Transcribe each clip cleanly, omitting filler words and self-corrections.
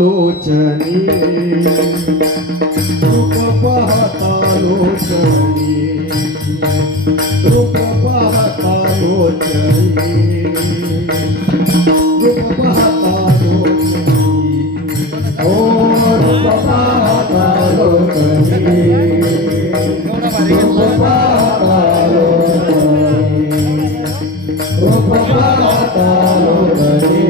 लोचनी रूप पाहता लोचनी रूप पाहता लोचनी रूप पाहता लोचनी ओ रूप पाहता लोचनी रूप पाहता लोचनी रूप पाहता लोचनी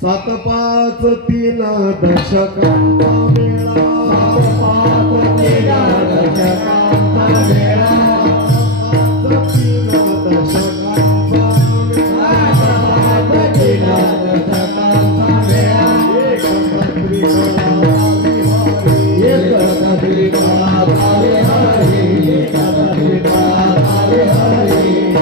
सात पाच तीन दशकांचा मेळा सात पाच तीन दशकांचा मेळा तीन दशकांचा मेळा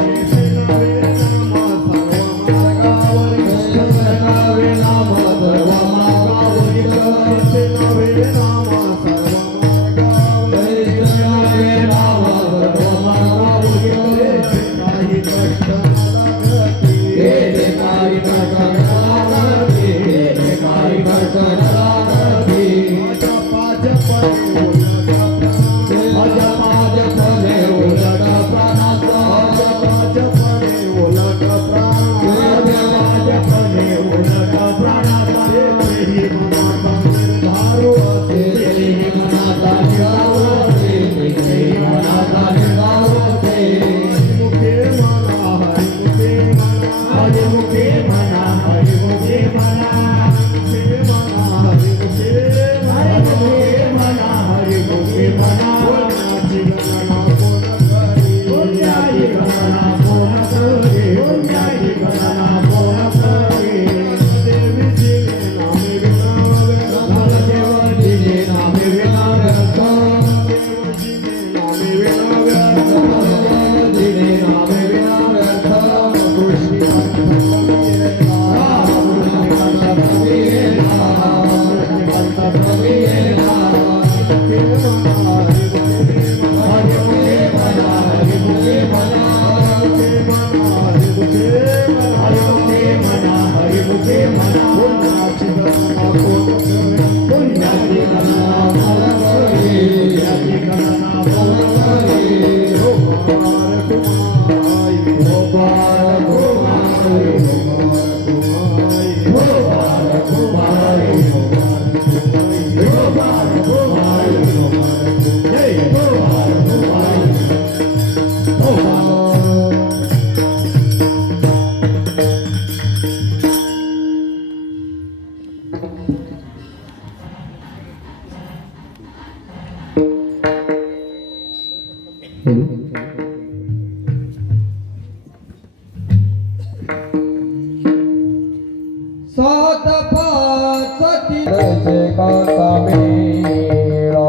सात पाच तीन काचा मेळा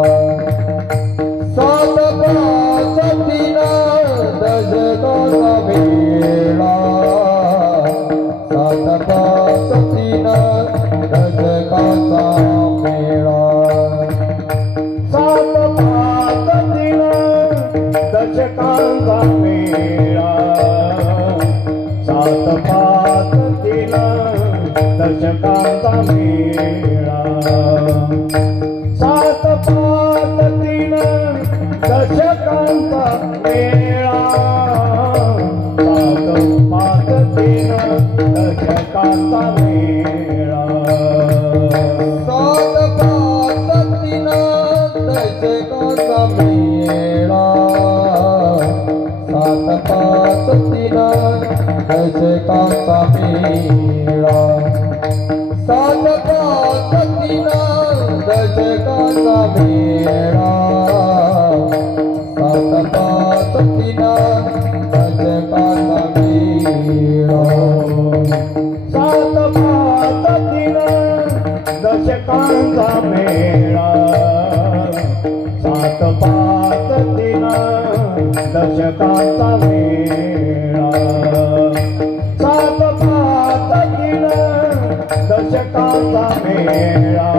सात पाच तीन दशकाचा मेळा सात पाच तीन दशकाचा मेळा सात पाच तीन दशकांचा मेळा सात पाच तीन दशकांचा मेळा सात पाच तीन दशकांचा मेळा सात पाच तीन दशकांचा मेळा सात पाच तीन दशकांचा मेळा सात पाच तीन दशकांचा मेळा सात पाच तीन दशकांचा मेळा सात पाच तीन दशकांचा मेळा सात पाच तीन दशकांचा मेळा सात पाच तीन दशकांचा मेळा सात पाच तीन दशकांचा मेळा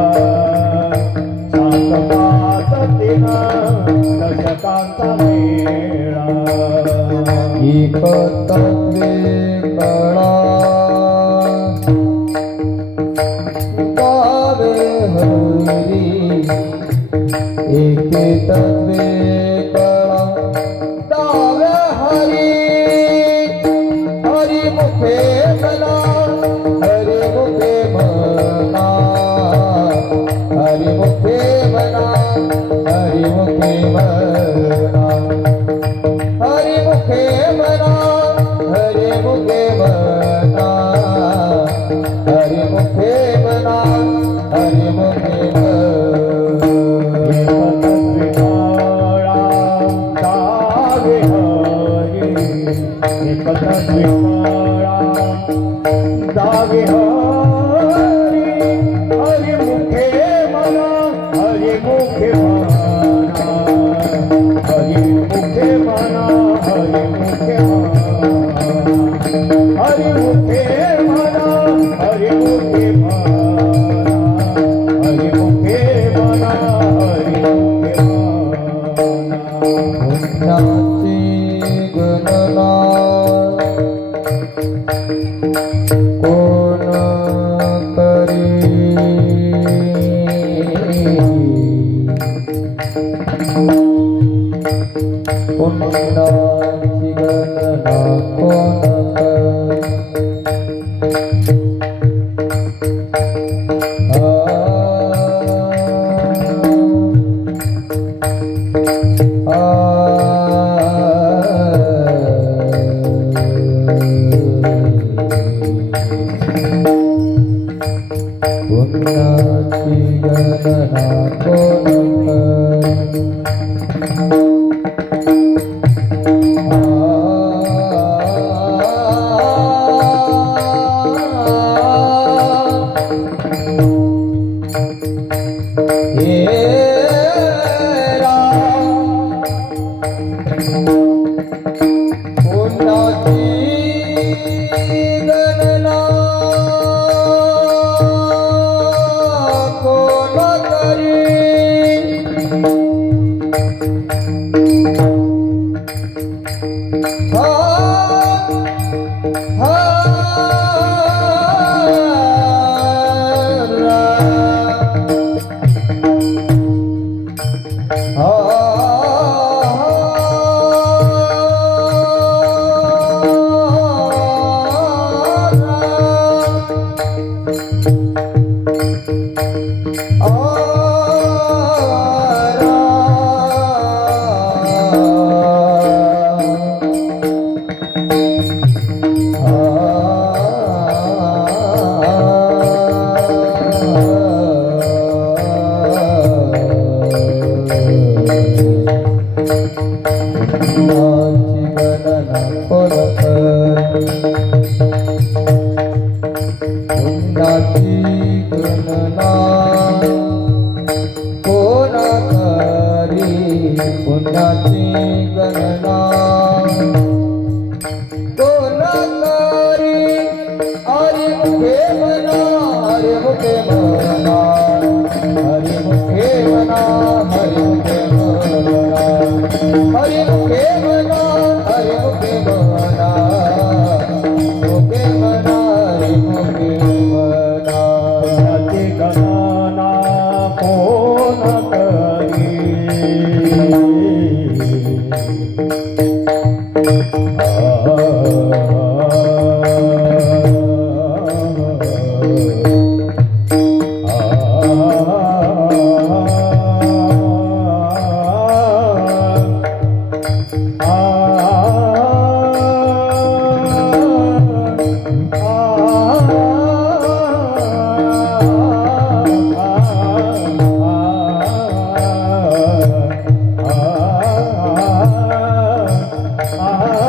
सात पाच तीन दशकांचा मेळा एक तत्वे कळा गावे हरी एक तत्वे कळा गावे हरी हरी मुखे मना हरी मुखे मना हरी मुखे मना हरी मुखे मना हरी मुखे मना हरी मुखे मना हरी मुखे मना हरी मुखे दावे हरी हरी मुखे मना हरी मुखे मना हरी मुखे मना हरी मुखे मना हरी मुखे मना हरी मुखे मना हरी मुखे मना हरी मुखे मना पुण्याची गणना कोण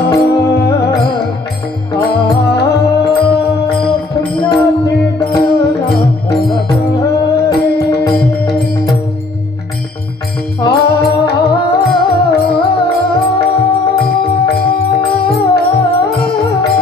पुण्याची गणना कोण करी पुण्याची गणना कोण करी पुण्याची गणना कोण करी हरिमुखे म्हणा हरिमुखे म्हणा हरिमुखे म्हणा हरिमुखे म्हणा हरिमुखे म्हणा हरिमुखे म्हणा हरिमुखे म्हणा हरिमुखे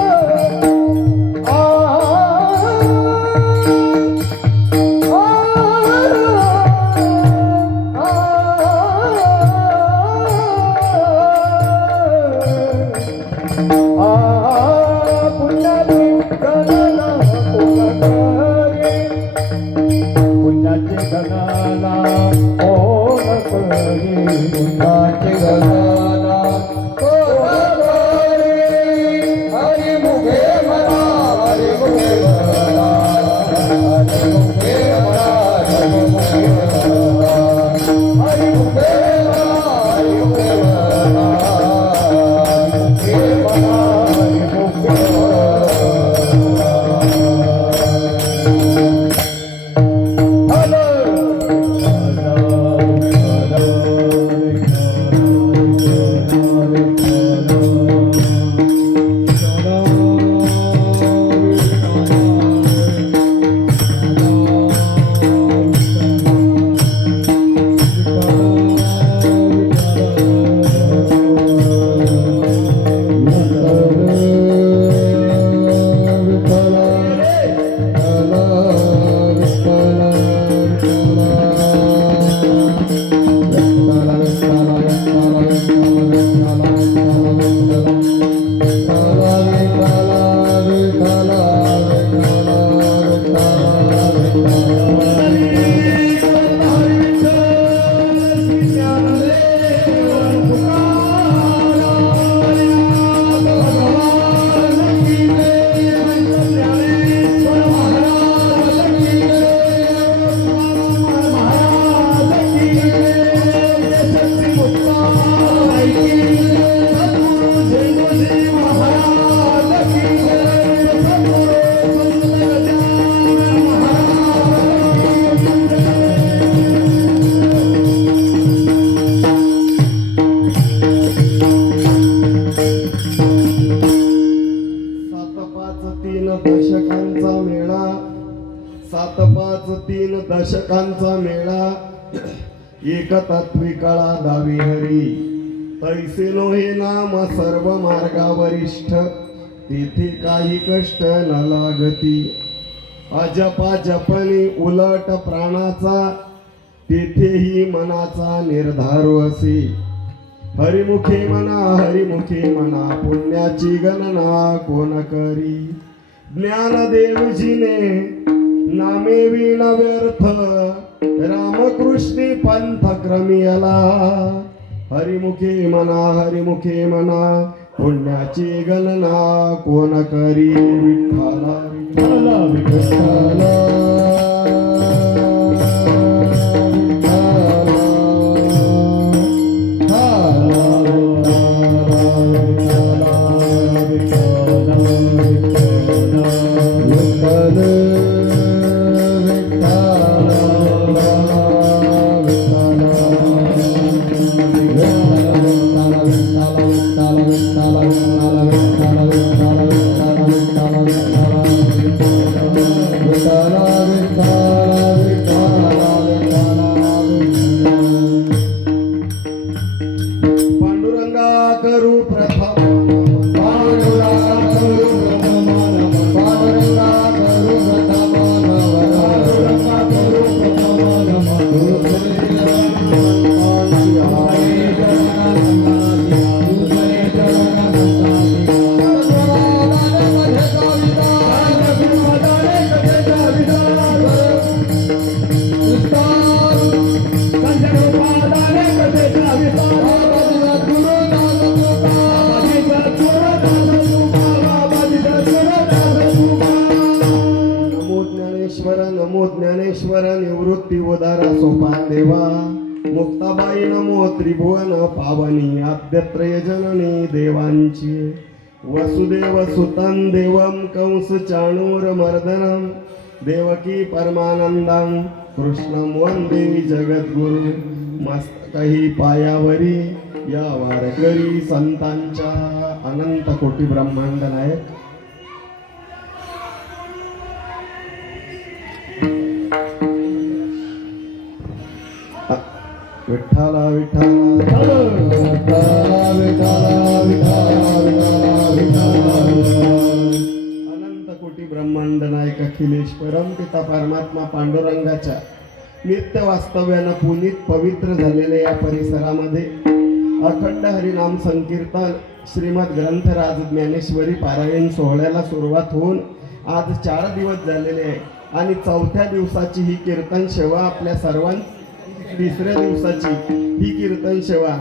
दशकांचा मेळा एक तत्वी कळा दावी हरी तैसे नोहे नाम सर्व मार्गावरिष्ठ तेथे काही कष्ट न लागती अजपा जपणी उलट प्राणाचा तेथेही मनाचा निर्धारो असे हरिमुखे म्हणा पुण्याची गणना कोण करी ज्ञानदेवजीने नामे विण व्यर्थ रामकृष्णी पंथ क्रमियला हरिमुखे म्हणा पुण्याची गणना कोण करी विठ्ठला विठ्ठला विठ्ठला नमो ज्ञानेश्वर निवृत्ती उदार सोपान देवा मुक्ताबाई नमो त्रिभुवन पावनी आद्यत्रय जननी देवांची वसुदेव सुतं देवं कंस चाणूर मर्दनं देवकी परमानंदं कृष्णं वंदे जगद्गुरु मस्तकही पायावरी या वारकरी संतांच्या अनंत कोटी ब्रह्मांड नायक विठ्ठला अनंत कोटी ब्रह्मांड नायक अखिलेश परमपिता परमात्मा पांडुरंगाच्या नित्य वास्तव्यानं पुनीत पवित्र झालेल्या या परिसरामध्ये अखंड हरिनाम संकीर्तन श्रीमद ग्रंथराज ज्ञानेश्वरी पारायण सोहळ्याला सुरुवात होऊन आज 4 दिवस झालेले आहे आणि 4थ्या दिवसाची ही कीर्तन सेवा आपल्या तिसऱ्या दिवसाची ही कीर्तन सेवा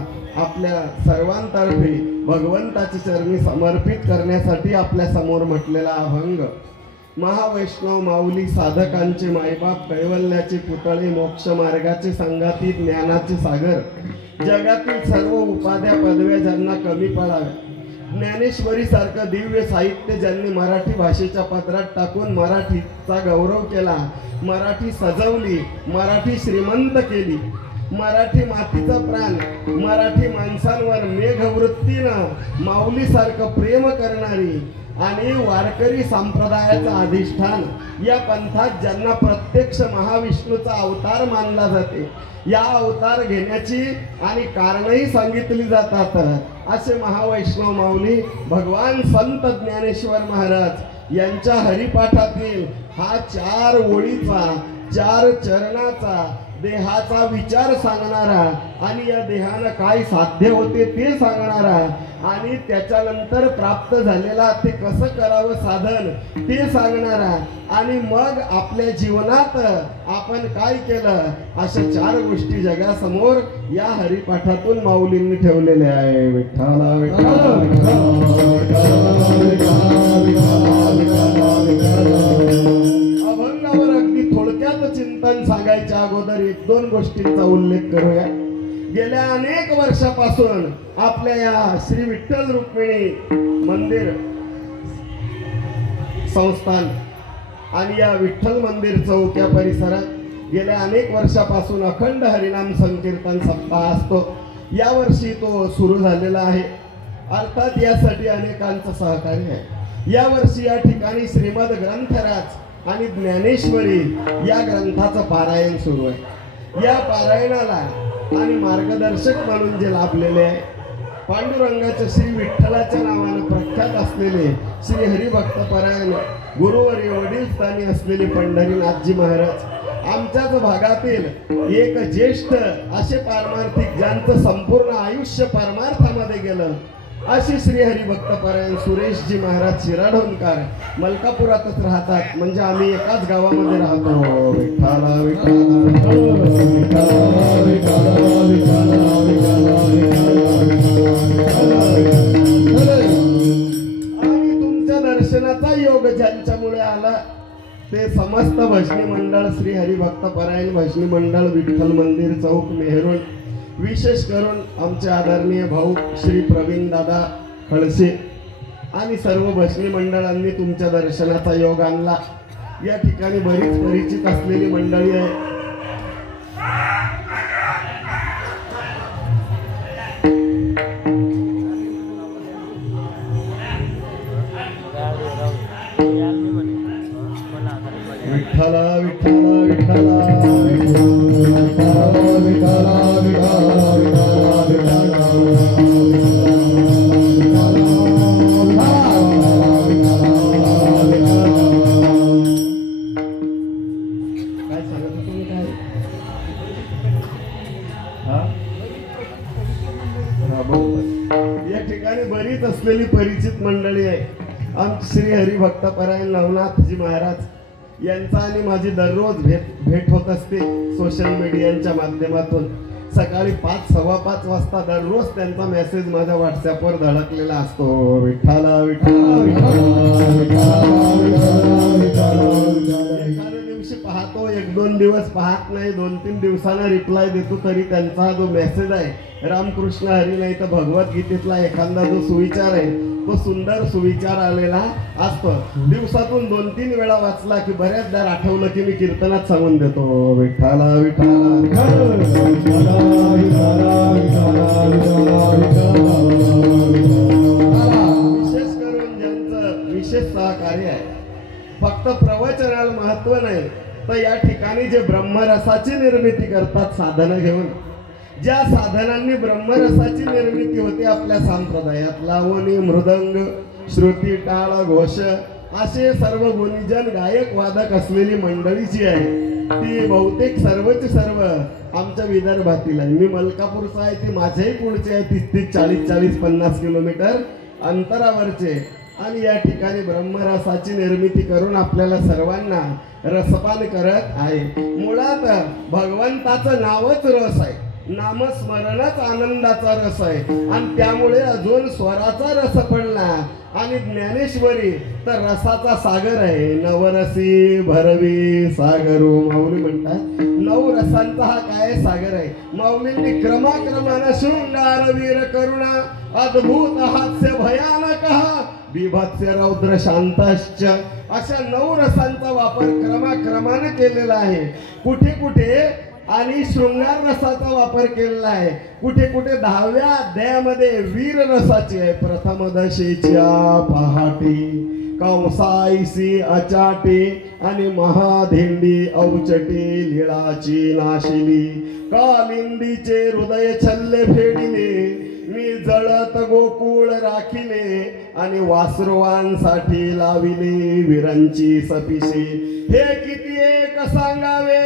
आपल्या सर्वांतर्फे भगवंताची चरणी समर्पित करण्यासाठी आपल्या समोर म्हटलेला अभंग महावैष्णव माऊली साधकांचे मायबाप कैवल्याचे पुतळे मोक्ष मार्गाचे संगाती ज्ञानाचे सागर जगातील सर्व उपाध्या पदव्या ज्यांना कमी पडाव्या ज्ञानेश्वरी सारखं दिव्य साहित्य ज्यांनी मराठी भाषेच्या पदरात टाकून मराठीचा गौरव केला, मराठी सजवली, मराठी श्रीमंत केली, मराठी मातीचा प्राण मराठी माणसांवर मेघवृत्तीनं माऊलीसारखं प्रेम करणारी आणि वारकरी संप्रदायाचं अधिष्ठान या पंथात ज्यांना प्रत्यक्ष महाविष्णूचा अवतार मानला जाते, या अवतार घेण्याची आणि कारणही सांगितली जातात असे महावैष्णव माऊली भगवान संत ज्ञानेश्वर महाराज यांच्या हरिपाठातील हा 4 ओळीचा 4 चरणाचा देहाचा विचार सांगणारा आणि या देहानं काय साध्य होते ते सांगणारा आणि त्याच्यानंतर प्राप्त झालेला ते कसं करावं साधन ते सांगणारा आणि मग आपल्या जीवनात आपण काय केलं अशा 4 गोष्टी जगासमोर या हरिपाठातून माऊलींनी ठेवलेल्या आहे. विठ्ठला अभंगावर अगदी थोडक्यात चिंतन सांगायच्या अगोदर 1-2 गोष्टींचा उल्लेख करूया. गेल्या अनेक वर्षापासून आपल्या या श्री विठ्ठल रुक्मिणी मंदिर संस्थान आणि या विठ्ठल मंदिर चौक या परिसरात गेल्या अनेक वर्षापासून अखंड हरिनाम संकीर्तन सप्ताह असतो. यावर्षी तो सुरू झालेला आहे. अर्थात यासाठी अनेकांचं सहकार्य आहे. यावर्षी या ठिकाणी श्रीमद ग्रंथराज आणि ज्ञानेश्वरी या ग्रंथाचं पारायण सुरू आहे. या पारायणाला आणि मार्गदर्शक म्हणून जे लाभलेले आहे पांडुरंगाच्या श्री विठ्ठलाच्या नावानं प्रख्यात असलेले श्री हरिभक्तपरायण गुरुवर्य वडील स्थानी असलेले पंढरीनाथजी महाराज आमच्याच भागातील एक ज्येष्ठ असे पारमार्थिक ज्यांचं संपूर्ण आयुष्य परमार्थामध्ये गेलं अशी श्री हरिभक्तपरायण सुरेशजी महाराज शिराढोणकर मलकापुरातच राहतात. म्हणजे आम्ही एकाच गावामध्ये राहतो. विठ्ठला आणि तुमच्या दर्शनाचा योग ज्यांच्यामुळे आला ते समस्त भजनी मंडळ श्री हरिभक्तपरायण भजनी मंडळ विठ्ठल मंदिर चौक मेहरुण विशेष करून आमचे आदरणीय भाऊ श्री प्रवीण दादा खळसे आणि सर्व भजनी मंडळांनी तुमच्या दर्शनाचा योग आणला. या ठिकाणी बरीच परिचित असलेली मंडळी आहे. विठ्ठला विठ्ठला विठ्ठला या ठिकाणी बरीच असलेली परिचित मंडळी आहे. आमचे श्री हरिभक्तपरायण नवनाथजी महाराज यांचा आणि माझी दररोज भेट होत असते सोशल मीडियाच्या माध्यमातून. सकाळी 5:15 वाजता दररोज त्यांचा मेसेज माझ्या व्हॉट्सअपवर धडकलेला असतो. विठ्ठला विठ्ठला एखाद्या दिवशी पाहतो, 1-2 दिवस पाहत नाही, 2-3 दिवसांना रिप्लाय देतो. तरी त्यांचा हा जो मेसेज आहे रामकृष्ण हरी नाही तर भगवद्गीतेतला एखादा जो सुविचार आहे तो सुंदर सुविचार आलेला असतो. दिवसातून 2-3 वेळा वाचला की बऱ्याचदा आठवलं की मी कीर्तनात सांगून देतो. विठ्ठला विठ्ठला वेगळा कार्य आहे. फक्त प्रवचनाला महत्व नाही, तर या ठिकाणी जे ब्रह्मरसाची निर्मिती करतात साधनं घेऊन, ज्या साधनांनी ब्रह्मरसाची निर्मिती होते आपल्या संप्रदायात, लावणी, मृदंग, श्रुती, टाळ, घोष असे सर्व गुणीजन गायक वादक असलेली मंडळी जी आहे ती बहुतेक सर्वच सर्व आमच्या विदर्भातील आहे. मी मलकापूरचा आहे, ती माझ्याही पुढचे आहे, 30-30, 40-40, 50 किलोमीटर अंतरावरचे. आणि या ठिकाणी ब्रह्मरसाची निर्मिती करून आपल्याला सर्वांना रसपान करत आहे. मुळात भगवंताचं नावच रस आहे, नामस्मरणच आनंदाचा रस आहे. आणि त्यामुळे अजून स्वराचा रस पडला आणि ज्ञानेश्वरी तर रसाचा सागर आहे. नवरसी भरवी सागरू माऊली म्हणतात. 9 रसांचा हा काय सागर आहे. माऊलींनी क्रमाक्रमानं शृंगार वीर करुणा अद्भुत हास्य भयानक बिभत्स्य रौद्र शांतश्च अशा 9 रसांचा वापर क्रमाक्रमाने केलेला आहे. कुठे कुठे आणि शृंगार रसाचा वापर केलेला आहे. कुठे कुठे 10व्या अध्यायामध्ये वीर रसाची आहे. प्रथम दशेच्या पहाटी कंसाईसी अचाटी आणि महाधेंडी औचटी लीळाची नाशिली कालिंदीचे हृदय छल्ले फेडिले मी जळत गोकुळ राखिले आणि वासुरवांसाठी लाविले वीरांची सपिसे. हे किती एक सांगावे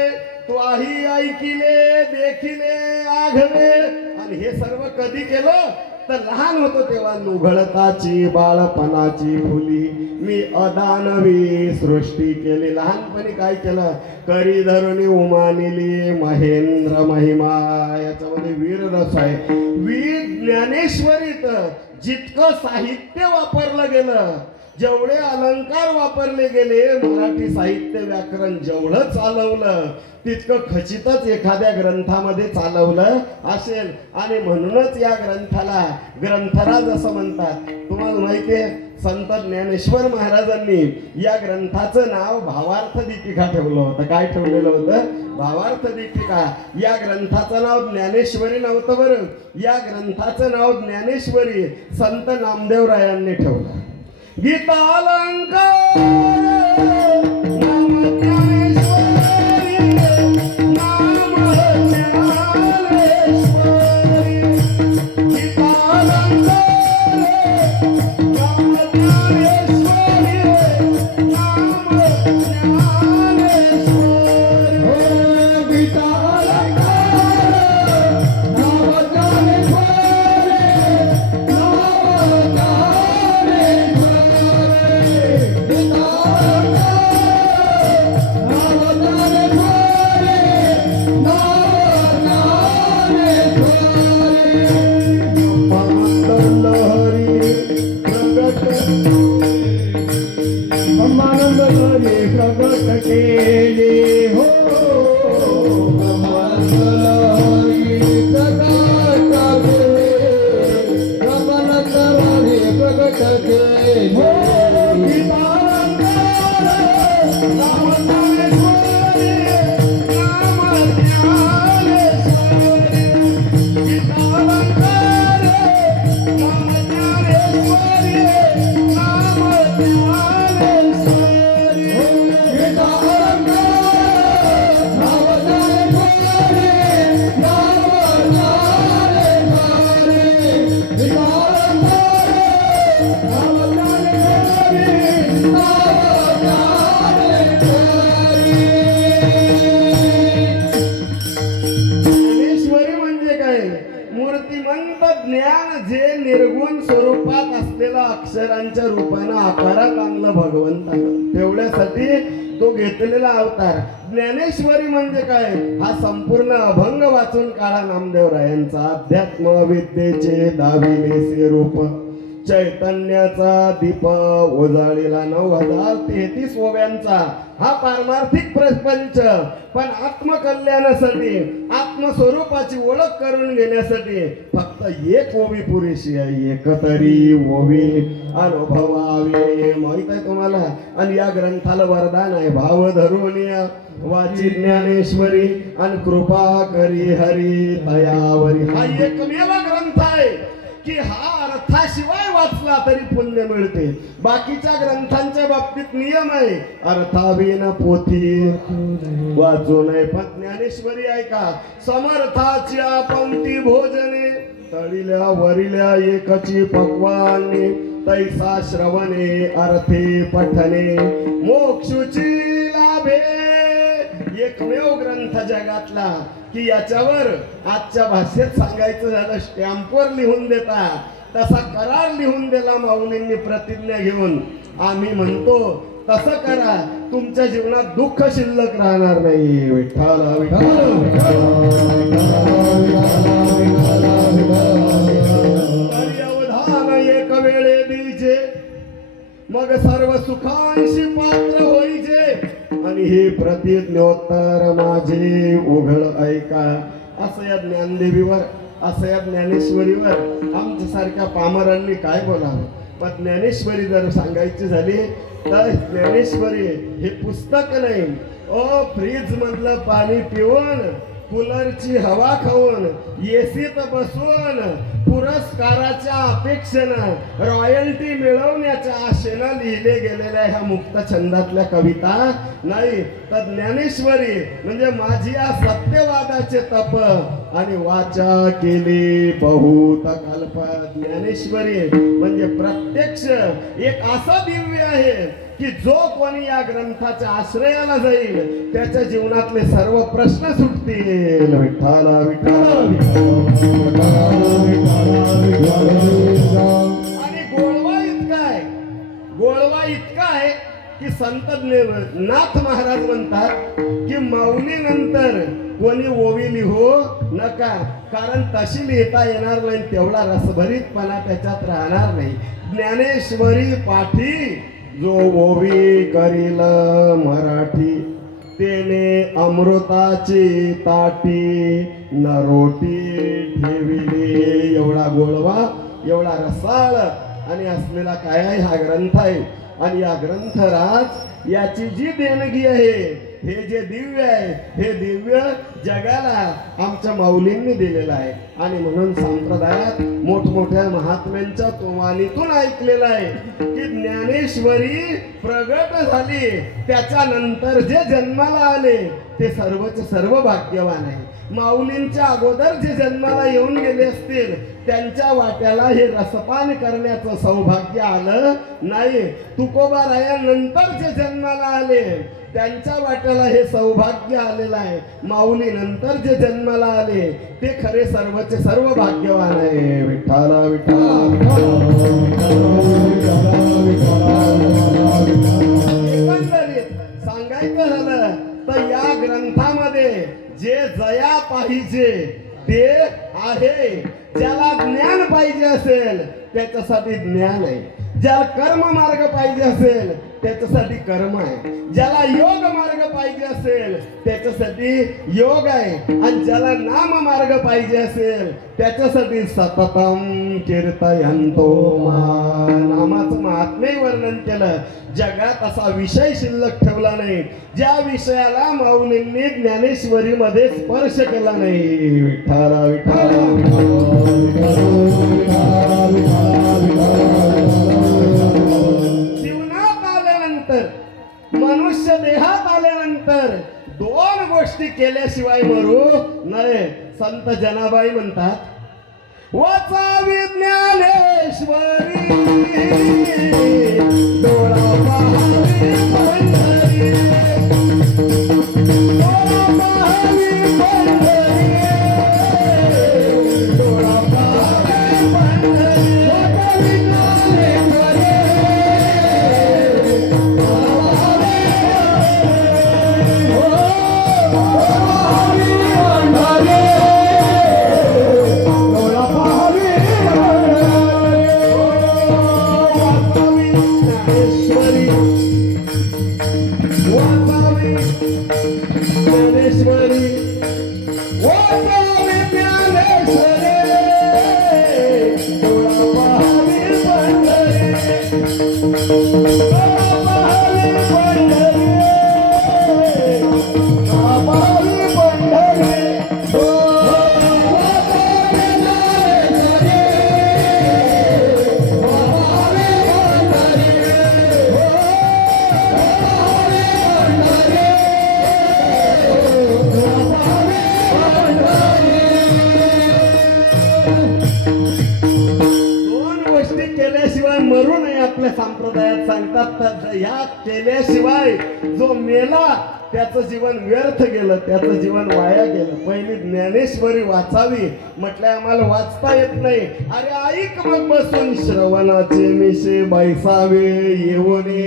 त्वाही ऐकिले देखिले आघवे. आणि हे सर्व कधी केलं तर लहान होतो तेव्हा नुघळताची बाळपणाची फुली मी अदानवी सृष्टी केली. लहानपणी काय केलं करी धरुणी उमानिली महेंद्र महिमा. याच्यामध्ये वीर रस आहे. वीर ज्ञानेश्वरीत जितकं साहित्य वापरलं गेलं, जेवढे अलंकार वापरले गेले, मराठी साहित्य व्याकरण जेवढं चालवलं तितकं खचितच एखाद्या ग्रंथामध्ये चालवलं असेल. आणि म्हणूनच या ग्रंथाला ग्रंथराज असं म्हणतात. तुम्हाला माहिती आहे संत ज्ञानेश्वर महाराजांनी या ग्रंथाचं नाव भावार्थ दीपिका ठेवलं होतं. काय ठेवलेलं होतं? भावार्थ दीपिका. या ग्रंथाचं नाव ज्ञानेश्वरी नव्हतं बरं. या ग्रंथाचं नाव ज्ञानेश्वरी संत नामदेवरायांनी ठेवलं. गीता अलंकार नाम ज्ञानेश्वरी नाम ज्ञानेश्वरी. गीता अलंकार नाम ज्ञानेश्वरी नाम ज्ञानेश्वरी. हो गीता अलंकार नाम ज्ञानेश्वरी नाम प्रगट केले हो प्रगट केले हो. मूर्तिमंत ज्ञान जे निर्गुण स्वरूपात असलेलं अक्षरांच्या रूपानं आकारात आणलं भगवंतानं. तेवढ्यासाठी तो घेतलेला अवतार. ज्ञानेश्वरी म्हणजे काय? हा संपूर्ण अभंग वाचून काळा नामदेवरायांचा अध्यात्म विद्येचे दाविलेसे रूप चैतन्याचा दीप उजाळीला 9033 ओव्यांचा हा पारमार्थिक प्रपंच. पण आत्मकल्याणासाठी आत्मस्वरूपाची ओळख करून घेण्यासाठी फक्त एक ओवी पुरेशी आहे. एकतरी ओवी अनुभवावी. माहित आहे तुम्हाला. आणि या ग्रंथाला वरदान आहे भाव धरून वाची ज्ञानेश्वरी आणि कृपा करी हरी तयावरी. हा एकमेव ग्रंथ आहे की हा अर्थाशिवाय वाचला तरी पुण्य मिळते. बाकीच्या ग्रंथांच्या बाबतीत नियम आहे, अर्थाविन पोथी वाचू नये. पण ज्ञानेश्वरी ऐका, समर्थाच्या पंक्ती भोजने तळिल्या वरिल्या एकची पक्वाने तैसा श्रवणे अर्थे पठने मोक्षुची लाभे. एकमेव ग्रंथ जगातला की याच्यावर आजच्या भाषेत सांगायचं झालं स्टॅम्पवर लिहून देता तसा करार लिहून दिला माऊलींनी प्रतिज्ञा घेऊन. आम्ही म्हणतो तसं करा, तुमच्या जीवनात दुःख शिल्लक राहणार नाही. विठ्ठल अवधान एक वेळे दीजे मग सर्व सुखांशी पात्र होईजे. आणि हे प्रतिज्ञोत्तर माझे उघड ऐका. असं या ज्ञानदेवीवर, असं या ज्ञानेश्वरीवर आमच्यासारख्या पामरांनी काय बोलावं. पण ज्ञानेश्वरी जर सांगायची झाली तर ज्ञानेश्वरी हे पुस्तक नाही, ओ फ्रीज मधलं पाणी पिऊन, कूलरची हवा खाऊन, एसीत बसून, पुरस्काराच्या अपेक्षेनं, रॉयल्टी मिळवण्याच्या आशेनं लिहिले गेलेल्या ह्या मुक्त छंदातल्या कविता नाही. तर ज्ञानेश्वरी म्हणजे माझी या सत्यवादाचे तप आणि वाचा केली बहुत कल्प. ज्ञानेश्वरी म्हणजे प्रत्यक्ष एक असं दिव्य आहे की जो कोणी या ग्रंथाच्या आश्रयाला जाईल त्याच्या जीवनातले सर्व प्रश्न सुटतील. विठ्ठला विठ्ठला आणि गोळवा इतका आहे, गोळवा इतका आहे की संत नाथ महाराज म्हणतात की माऊली नंतर कोणी ओवी लिहो नका, कारण तशी लिहिता येणार नाही, तेवढा रसभरीतपणा त्याच्यात राहणार नाही. ज्ञानेश्वरी पाठी जो ओवी करील मराठी तेने अमृताची ताटी नरोटी ठेविली. एवढा गोळवा, एवढा रसाळ आणि असलेला काय आहे हा ग्रंथ आहे. आणि या ग्रंथराज याची जी देणगी आहे, हे जे दिव्य आहे, हे दिव्य जगाला आमच्या माऊलींनी दिलेलं आहे. आणि म्हणून संप्रदायात मोठमोठ्या महात्म्यांच्या तोवानीतून ऐकलेलं आहे की ज्ञानेश्वरी प्रगट झाली त्याच्यानंतर जे जन्माला आले ते सर्वच सर्व भाग्यवान आहे. माऊलींच्या अगोदर जे जन्माला येऊन गेले असतील त्यांच्या वाट्याला हे रसपान करण्याचं सौभाग्य आलं नाही. तुकोबारायानंतर जे जन्माला आले त्यांच्या वाट्याला हे सौभाग्य आलेलं आहे. माऊली नंतर जे जन्माला आले ते खरे सर्वचे सर्व भाग्यवान आहे. विठ्ठला विठ्ठला. एकंदरीत सांगायचं झालं तर या ग्रंथामध्ये जे जया पाहिजे ते आहे. ज्याला ज्ञान पाहिजे असेल त्याच्यासाठी ज्ञान आहे, ज्याला कर्म मार्ग पाहिजे असेल त्याच्यासाठी कर्म आहे, ज्याला योग मार्ग पाहिजे असेल त्याच्यासाठी योग आहे, आणि ज्याला नाम मार्ग पाहिजे असेल त्याच्यासाठी सततम कीर्तयन्तो नामाचं महात्म्य वर्णन केलं. जगात असा विषय शिल्लक ठेवला नाही ज्या विषयाला माऊलींनी ज्ञानेश्वरी मध्ये स्पर्श केला नाही. विठ्ठला विठ्ठला. जीवनात आल्यानंतर, मनुष्य देहात आल्यानंतर दोन गोष्टी केल्याशिवाय मरू नये. संत जनाबाई म्हणतात वाचावी ज्ञानेश्वरी डोळा पाहावी पंढरी, डोळा पाहावी पंढरी, डोळा पाहावी पंढरी. वाचावी ज्ञानेश्वरी दयात सांगतात या केल्याशिवाय जो मेला त्याचं जीवन व्यर्थ गेलं, त्याचं जीवन वाया गेलं. पहिली ज्ञानेश्वरी वाचावी म्हटलं आम्हाला वाचता येत नाही. अरे ऐक मग बसून श्रवणाचे मिशे बैसावे येवणे.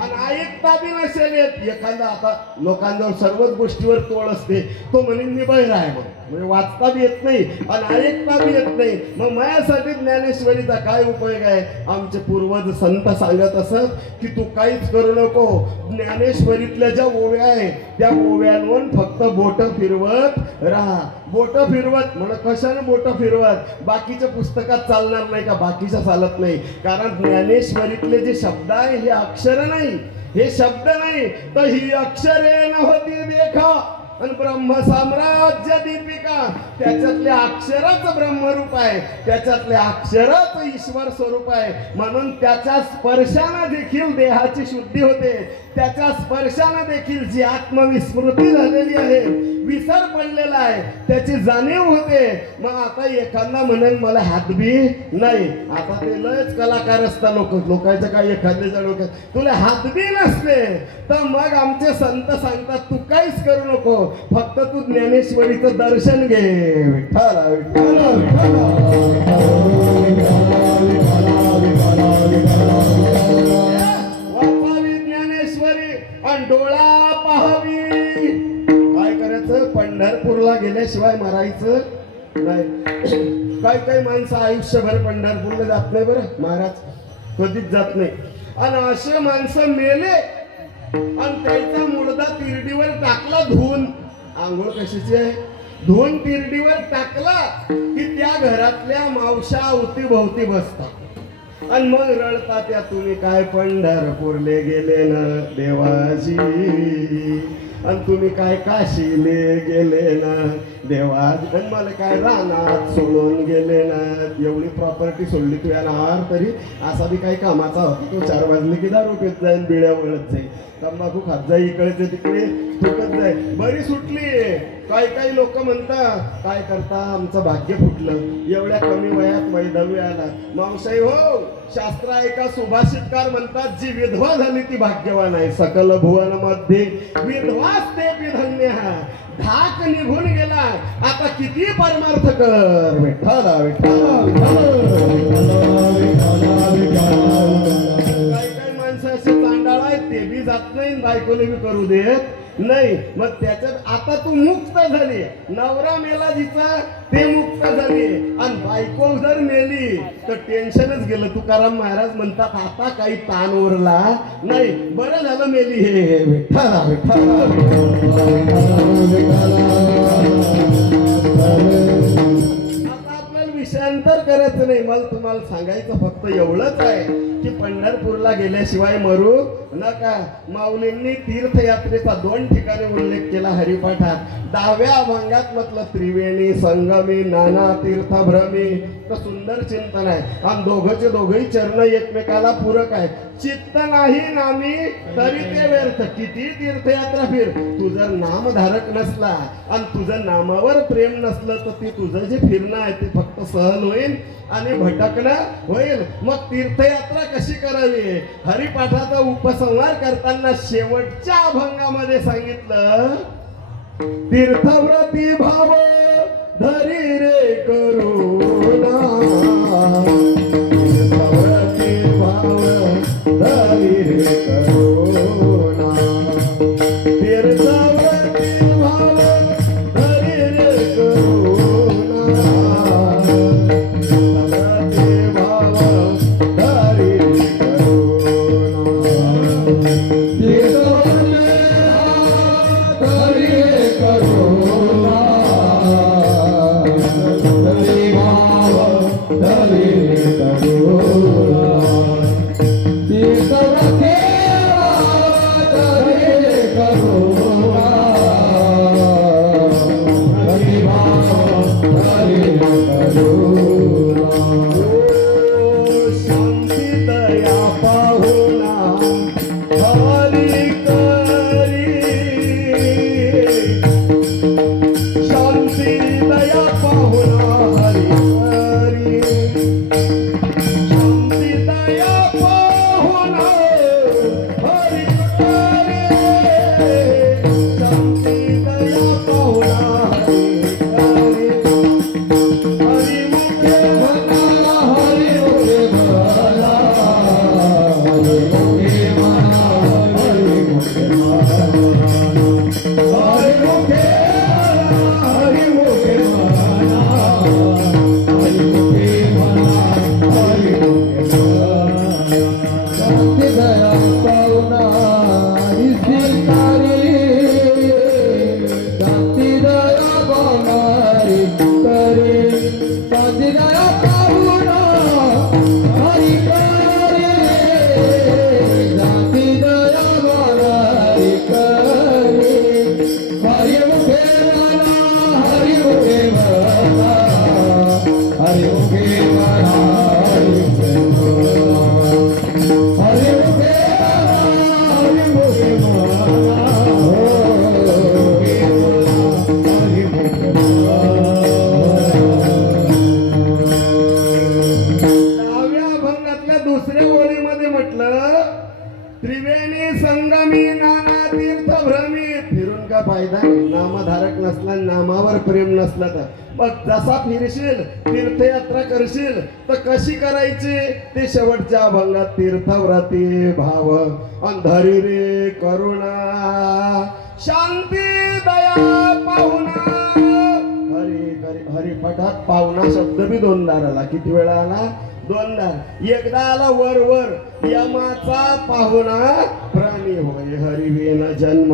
आणि ऐकता बी नसेल येत. एखादा आता लोकांजवळ सर्वच गोष्टीवर तोड असते, तो म्हणेन मी बहिरा आहे मग म्हणजे वाचता बी येत नाही आणि ऐकता बी येत नाही. मग माझ्यासाठी ज्ञानेश्वरीचा काय उपयोग आहे? आमचे पूर्वज संत सांगत असत की तू काहीच करू नको. ज्ञानेश्वरीतल्या ज्या ओव्या आहे त्या ओव्यांवर फक्त बोट फिरवत राहा. बोट फिरवत म्हणा कशाने बोट फिरवत? बाकीच्या पुस्तकात चालणार नाही का? बाकीच्या चालत नाही. कारण ज्ञानेश्वरीतले जे शब्द आहे हे अक्षर नाही, हे शब्द नाही, तर ही अक्षरे न होती देखा आणि ब्रह्म साम्राज्य दीपिका. त्याच्यातले अक्षरच ब्रह्मरूप आहे, त्याच्यातले अक्षरच ईश्वर स्वरूप आहे. म्हणून त्याच्या स्पर्शाने देखील देहाची शुद्धी होते. त्याच्या स्पर्शाने देखील जी आत्मविस्मृती झालेली आहे, विसर पडलेला आहे, त्याची जाणीव होते. मग आता एखादा म्हणेल मला हातबी नाही. आता ते लयच कलाकार असतात लोकांचं काय एखाद्याच्या डोक्यात तुला हातबी नसले तर मग आमचे संत सांगतात तू काहीच करू नको, फक्त तू ज्ञानेश्वरीचं दर्शन घे. विठ्ठल विठ्ठल वाचावी ज्ञानेश्वरी आणि डोळा पाहावी. काय करायचं? पंढरपूरला गेल्याशिवाय मरायचं नाही. काही माणसं आयुष्यभर पंढरपूरला जात नाही बरं महाराज, कधीच जात नाही. आणि असे माणसं मेले आणि त्याचा मुडदा तिरडीवर टाकला धुवून. आंघोळ कशाची आहे? धुवून तिरडीवर टाकला की त्या घरातल्या मावशा अवतीभोवती बसतात आणि मग रडतात या तुम्ही काय पंढरपूरले गेले ना देवाजी, आणि तुम्ही काय काशीले गेले ना देवाजी, आणि मला काय रानात सोडून गेले ना. एवढी प्रॉपर्टी सोडली तू या नावावर, तरी असा बी काही कामाचा होता. तो 4 वाजले की दारू पेत जाईल, बिड्या वळत जाईल, तंबाखू खात जाई, इकडचे तिकडे फुकत जाय. बरी सुटली. काही लोक म्हणतात काय करता आमचं भाग्य फुटलं, एवढ्या कमी वयात वैधव्य आला. मावसाई हो, शास्त्र एका सुभाषितकार म्हणतात जी विधवा झाली ती भाग्यवान आहे. सकल भुवन मध्ये विधवाच ते धन्य. धाक निघून गेला, आता किती परमार्थ कर. विठ्ठल विठ्ठल काही माणसं असे चांडाळ आहेत, ते बी जात नाही, बायकोले बी करू देत नाही. मग त्याच्यात आता तू मुक्त झाली. नवरा मेला जिचा ते मुक्त झाली, आणि बायको जर मेली तर टेन्शनच गेलं. तुकाराम महाराज म्हणतात आता काही ताण उरला नाही, बरं झालं मेली. हे विठ्ठल आता आपल्याला विषयांतर करायचं नाही. मला तुम्हाला सांगायचं फक्त एवढंच आहे की पंढरपूरला गेल्याशिवाय मरू नका. माऊलींनी तीर्थयात्रेचा 2 ठिकाणी उल्लेख केला हरिपाठात. 10व्या अभंगात म्हटलं त्रिवेणी संगमी नाना तीर्थ भ्रमी. तर सुंदर चिंतन आहे. आणि दोघंही चरण एकमेकाला पूरक आहे. चित्त नाही नामी तरी ते व्यर्थ. किती तीर्थयात्रा फिर, तू जर नामधारक नसला आणि तुझं नामावर प्रेम नसलं तर ते तुझं जे फिरणं आहे ते फक्त सहल होईल आणि भटकणं होईल. मग तीर्थयात्रा कशी करावी? हरिपाठाचा उपसंहार करताना शेवटच्या अभंगामध्ये सांगितलं तीर्थव्रती भाव धरी रे करुणा. तीर्थव्रती भाव धरी रे करुणा. तीर्थव्रती भाव धरी रे करुणा. तीर्थव्रती भाव धरी रे करुणा. तीर्थव्रती शांती दया पाहुणा स्वीकारी शांती दया पावणारी करे शांती दया पाहुणा हरी करे शांती दया पावणारी करे हरी मुखे मला हरी मुखे मला हरी मुखे मला हरी मुखे मला हरी मुखे हरी मुखे मला हरी मुखे दहाव्या अभंगातल्या दुसऱ्या ओळीमध्ये म्हटलं त्रिवेणी संगमी नाना तीर्थ भ्रमी फिरून का फायदा नाही. नामधारक नसला नामावर प्रेम नसला तर मग जसा फिरशील तीर्थयात्रा करशील तर कशी करायची ते शेवटच्या अभंगात तीर्थव्रती भाव अंधारी रे करुणा शांती दया पाहुणा हरिपाठात पाहुणा शब्द बी दोनदा आला. किती वेळा आला? दोनदा. एकदा आला वर वर यमाचा पाहुणा प्राणी होय हरिवेन जन्म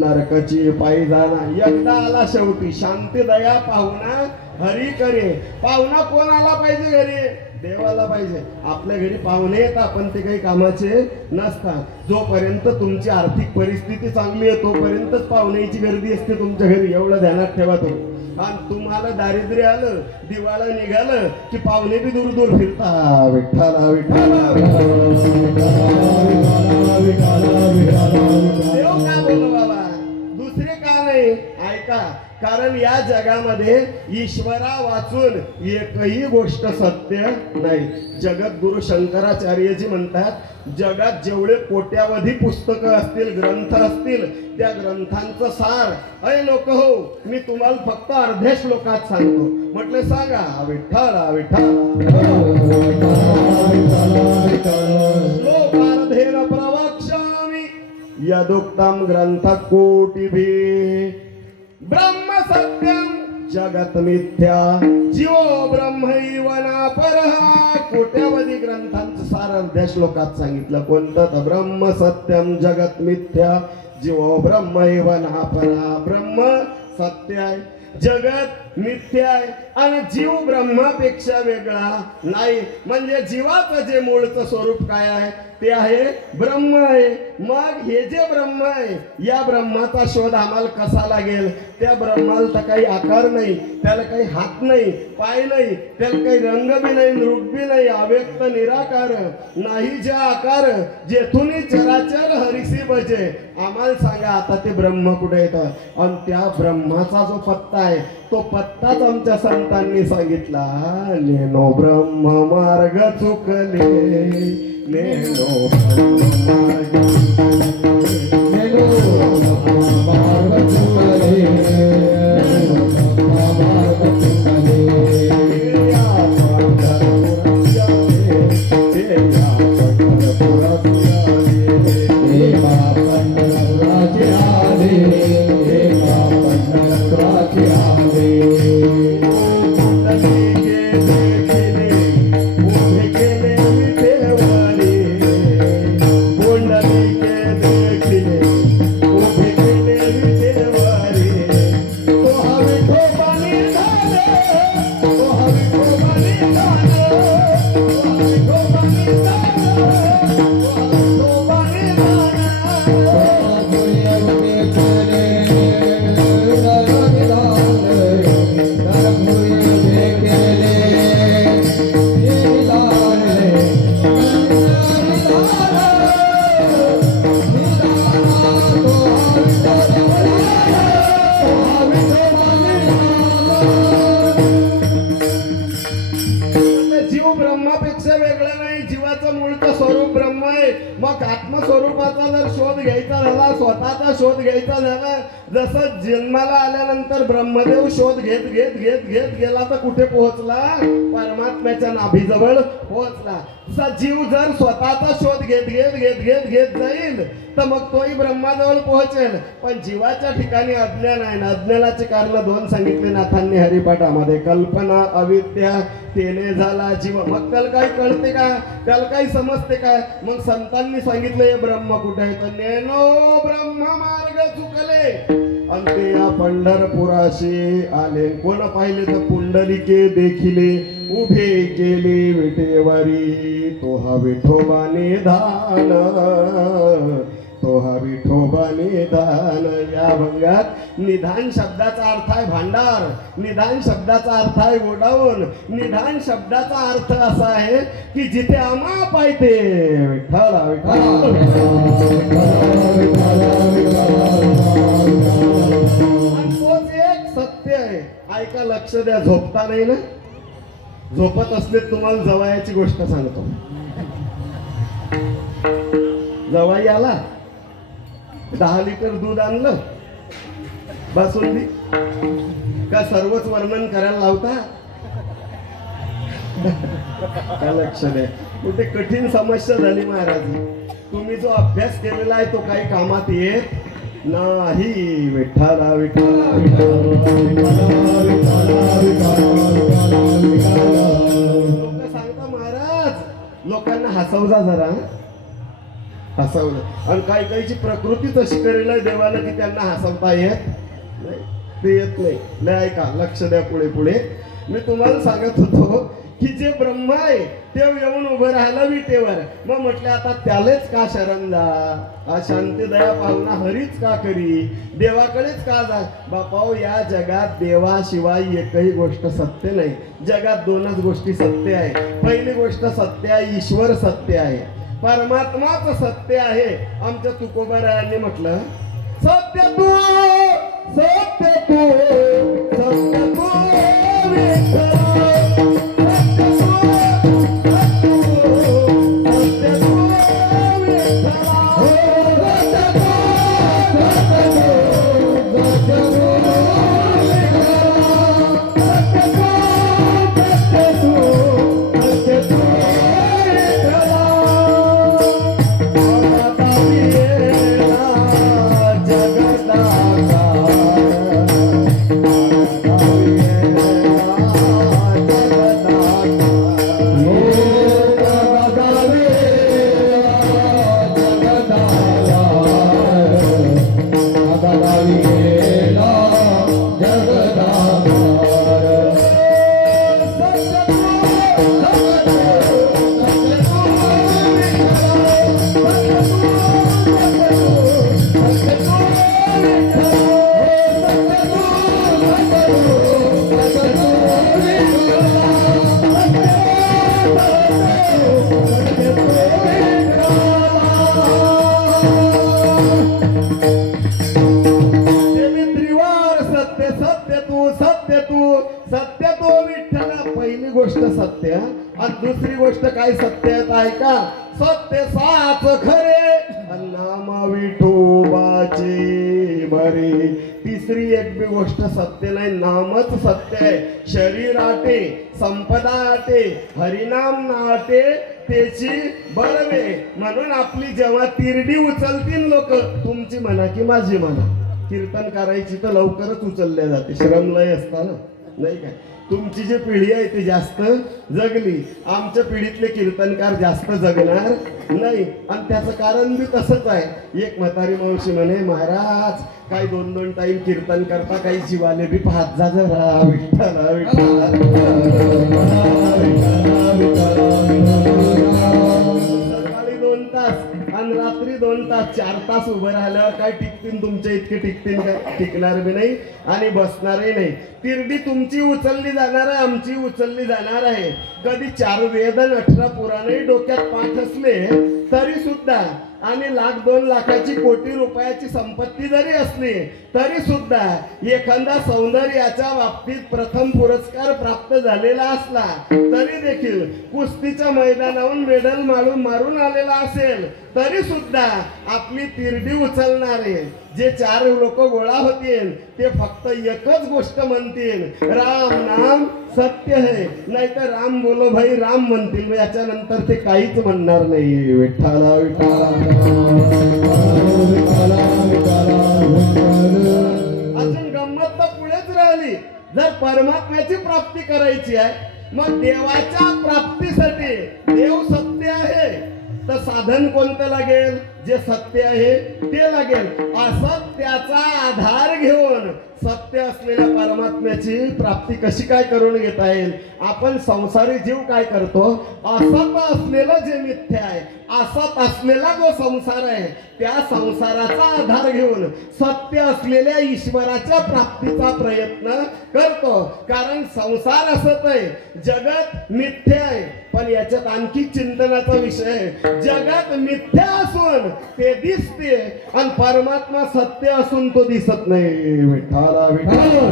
नरकाची पायी जाणा. एकदा आला शेवटी शांती दया पाहुणा हरी करे. पाहुणा कोण आला पाहिजे घरी? देवाला पाहिजे. आपल्या घरी पाहुणे येतात पण ते काही कामाचे नसतात. जोपर्यंत तुमची आर्थिक परिस्थिती चांगली आहे तोपर्यंतच पाहुण्याची गर्दी असते तुमच्या घरी. एवढं ध्यानात ठेवा तुम्ही. आणि तुम्हाला दारिद्र्य आलं दिवाळं निघालं की पाहुणे बी दूर दूर फिरता विठ्ठला विठ्ठला देव का बोल बाबा दुसरे का नाही ऐका. कारण या जगामध्ये ईश्वरा वाचून एकही गोष्ट सत्य नाही. जगद्गुरु शंकराचार्यजी म्हणतात जगात जेवढे कोट्यावधी पुस्तकं असतील ग्रंथ असतील त्या ग्रंथांचं सार अय लोक हो मी तुम्हाला फक्त अर्ध्या श्लोकात सांगतो. म्हटलं सांगा विठ्ठला विठ्ठला श्लोकार्धेन प्रवक्ष्यामि यदुक्तम ग्रंथ कोटिभिः ब्रह्म सत्यम जगत मिथ्या जीवो ब्रह्मैव नापरः. कोट्यावधी ग्रंथांचं सार अर्ध्या श्लोकात सांगितलं. कोणतं? तर ब्रह्म सत्यम जगत मिथ्या जीवो ब्रह्मैव नापरः. ब्रह्म सत्य आहे जगत मिथ्या आहे आणि जीव ब्रह्मापेक्षा वेगळा नाही. म्हणजे जीवाचं जे मूळचं स्वरूप काय आहे ते आहे ब्रह्म आहे. मग हे जे ब्रह्म आहे या ब्रह्माचा शोध आम्हाला कसा लागेल? त्या ब्रह्माला तर काही आकार नाही, त्याला काही हात नाही, पाय नाही, त्याला काही रंग बी नाही, रूप बी नाही, अव्यक्त निराकार नाही जे आकार जेथून चराचर हरिसी बजे. आम्हाला सांगा आता ते ब्रह्म कुठे येतं? आणि त्या ब्रह्माचा जो पत्ता आहे तो पत्ताच आमच्या संतांनी सांगितला. नेनो ब्रह्म मार्ग चुकले नेनो मार्ग नेनो मार्ग चुकले मार्ग चुकले ब्रह्मापेक्षा वेगळा नाही. जीवाचं मूळचं स्वरूप ब्रह्म आहे. मग आत्मस्वरूपाचा जर शोध घ्यायचा झाला स्वतःचा शोध घ्यायचा झाला जसं जन्माला आल्यानंतर ब्रह्मदेव शोध घेत घेत घेत घेत गेला तर कुठे पोहोचला? परमात्म्याच्या नाभीजवळ पोहोचला. जीव जर स्वतःचा शोध घेत घेत घेत घेत घेत जाईल तर मग तोही ब्रह्माजवळ पोहोचेल. पण जीवाच्या ठिकाणी अज्ञान आहे ना. अज्ञानाचे कारण दोन सांगितले नाथांनी हरिपाठामध्ये. कल्पना अविद्या तेने झाला जीव. मग त्याला काही कळते का? त्याला काही समजते का? मग संतांनी सांगितलं हे ब्रह्म कुठे आहे तर नेनो ब्रह्म मार्ग चुकले आणि ते या पंढरपुराशी आले. कोण पाहिले तर पुंडलिके देखिले उभे केले विटेवरी. तो हा विठोबाने दान, तो हा विठोबाने दान. या भंगात निधान शब्दाचा अर्थ आहे भांडार, निधान शब्दाचा अर्थ आहे गोडाऊन, निधान शब्दाचा अर्थ असा आहे की जिथे आमाप आहे ते विठ्ठल विठ्ठल. आणि तोच एक सत्य आहे. ऐका, लक्ष द्या. झोपता नाही ना? झोपत असले तुम्हाला जवायाची गोष्ट सांगतो. जवाई आला, 10 लिटर दूध आणलं, बासुंदी का सर्वच वर्णन करायला लावता का? लक्ष द्या. कुठे कठीण समस्या झाली महाराज, तुम्ही जो अभ्यास केलेला आहे तो काही कामात येत नाही. विठ्ठला विठ्ठला लोक सांगता महाराज लोकांना हसवजा जरा, हसवलं. आणि काही काहीची प्रकृतीच अशी करेल आहे देवानं की त्यांना हसवता येत नाही, ते येत नाही. नाही ऐका, लक्ष द्या. पुढे पुढे मी तुम्हाला सांगत होतो की जे ब्रह्म आहे ते येऊन उभं राहिलं विटेवर. मग म्हटलं आता त्यालेच का शरण जा, हा शांती दया पाहुणा हरीच का करी, देवाकडेच का जा. बापाओ, या जगात देवाशिवाय एकही गोष्ट सत्य नाही. जगात दोनच गोष्टी सत्य आहे. पहिली गोष्ट सत्य आहे, ईश्वर सत्य आहे, परमात्माच सत्य आहे. आमच्या तुकोबारायांनी म्हटलं सत्य तू, सत्य तू, सत्य तू विठ्ठल. सत्य तो विठ्ठल. पहिली गोष्ट सत्य. आणि दुसरी गोष्ट काय सत्य आहे का? सत्य साच खरे नाम विठोबाचे बरे. तिसरी एक बी गोष्ट सत्य नाही, नामच सत्य आहे. शरीर आटे, संपदा आटे, हरिनाम नाटे त्याची बळवे. म्हणून आपली जेव्हा तिरडी उचलतील लोक, तुमची म्हणा की माझी म्हणा, कीर्तन करायची तर लवकरच उचलल्या जाते. श्रमलय असताना नाही काय. तुमची जी पिढी आहे ती जास्त जगली, आमच्या पिढीतले कीर्तनकार जास्त जगणार नाही. आणि त्याचं कारण बी तसंच आहे. एक म्हातारी मावशी म्हणे, महाराज काही 2-2 टाइम कीर्तन करता, काही जीवाले बी पाहत जा जरा. विठ्ठला विठ्ठला. सकाळी 2 तास आणि रात्री 2 तास, 4 तास उभं राहिल्यावर काय टिकतील तुमच्या इतके? टिकतील काय? टिकणार बी नाही आणि बसणारही नाही. तिरडी तुमची उचलली जाणार आहे, आमची उचलली जाणार आहे. कधी 4 वेद 18 पुराणही डोक्यात पाठ असले तरी सुद्धा, आणि 1,00,000-2 लाखाची कोटी रुपयाची संपत्ती जरी असली तरी सुद्धा, एखादा सौंदर्याच्या बाबतीत प्रथम पुरस्कार प्राप्त झालेला असला तरी देखील, कुस्तीच्या मैदानावरून मेडल मारून आलेला असेल तरी सुद्धा आपली तिरडी उचलणारे जे 4 लोक गोळा होतील ते फक्त एकच गोष्ट म्हणतील, राम नाम सत्य है, नाहीतर राम बोलो भाई राम म्हणतील. याच्यानंतर ते काहीच म्हणणार नाही. विठ्ठला विठ्ठला अजून गंमत तर पुढेच राहिली. जर परमात्म्याची प्राप्ती करायची आहे, मग देवाच्या प्राप्तीसाठी देव सत्य आहे तर साधन कोणतं लागेल? जे सत्य आहे ते लागेल. असं त्याचा आधार घेऊन सत्य असलेल्या परमात्म्याची प्राप्ती कशी काय करून घेता येईल? आपण संसारी जीव काय करतो? असत असलेलं जे मिथ्या आहे, असत असलेला जो संसार आहे, त्या संसाराचा आधार घेऊन सत्य असलेल्या ईश्वराच्या प्राप्तीचा प्रयत्न करतो. कारण संसार असत आहे, जगत मिथ्या आहे. पण याच्यात आणखी चिंतनाचा विषय आहे. जगत मिथ्या असून ते दिसते आणि परमात्मा सत्य असून तो दिसत नाही. विठ्ठला विठ्ठला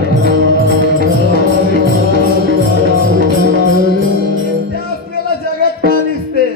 मिथ्या असलेला जगत का दिसते?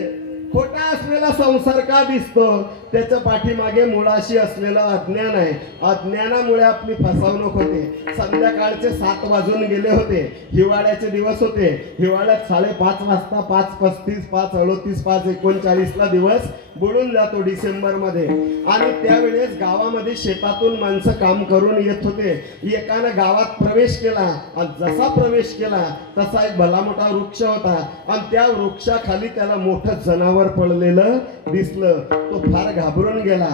खोटा असलेला संसार का दिसतो? त्याच्या पाठीमागे मुळाशी असलेलं अज्ञान आहे. अज्ञानामुळे आपली फसवणूक होते. संध्याकाळचे 7 वाजून गेले होते. हिवाळ्याचे दिवस होते. हिवाळ्यात 5:30 वाजता 5:35, 5:38, 5:39 दिवस बुडून जातो डिसेंबर मध्ये. आणि त्यावेळेस गावामध्ये शेतातून माणसं काम करून येत होते. एकानं गावात प्रवेश केला आणि जसा प्रवेश केला तसा एक भला मोठा वृक्ष होता आणि त्या वृक्षाखाली त्याला मोठं जनावर पडलेलं दिसलं. तो फार घाबरून गेला.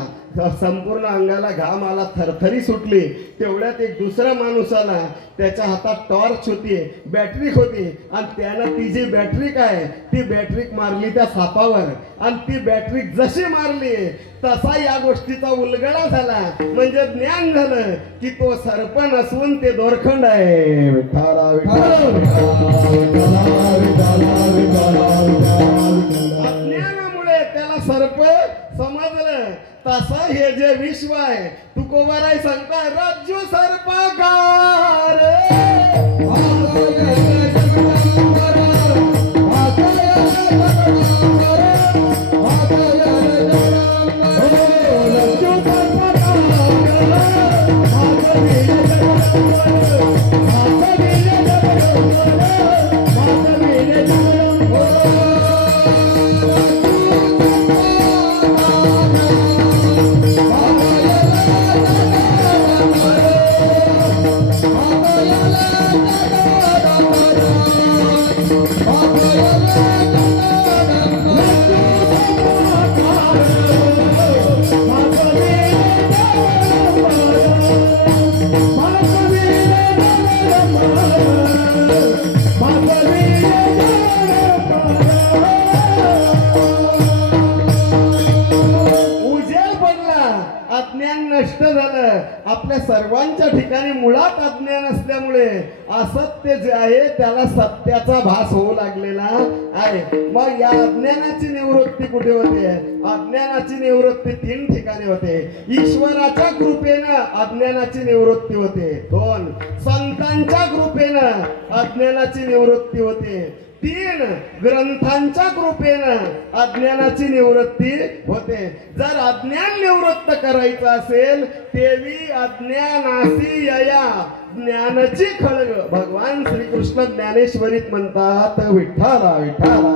संपूर्ण अंगाला घाम आला, थरथरी सुटली. तेवढ्यात एक दुसरा माणूस आला. त्याच्या हातात टॉर्च होती, बॅटरी होती आणि त्यानं ती जी बॅटरी काय ती बॅटरी मारली त्या सापावर आणि ती बॅटरी जशी मारली तसा या गोष्टीचा उलगडा झाला. म्हणजे ज्ञान झालं की तो सर्प नसून ते दोरखंड आहे. विठ्ठला अज्ञानामुळे त्याला सर्प समजलं. तसं हे जे विश्व आहे, तुकोबाराय सांगता रज्जू सर्पकार. नष्ट झालं. आपल्या सर्वांच्या ठिकाणी मुळात अज्ञान असल्यामुळे असत्य जे आहे त्याला सत्याचा भास होऊ लागलेला आहे. मग या अज्ञानाची निवृत्ती कुठे होते? अज्ञानाची निवृत्ती 3 ठिकाणी होते. ईश्वराच्या कृपेनं अज्ञानाची निवृत्ती होते. 2 संतांच्या कृपेनं अज्ञानाची निवृत्ती होते. 3 ग्रंथांच्या कृपेनं अज्ञानाची निवृत्ती होते. जर अज्ञान निवृत्त करायचं असेल तेवी अज्ञानासी यया ज्ञानाची खळग. भगवान श्रीकृष्ण ज्ञानेश्वरीत म्हणतात विठ्ठला विठ्ठला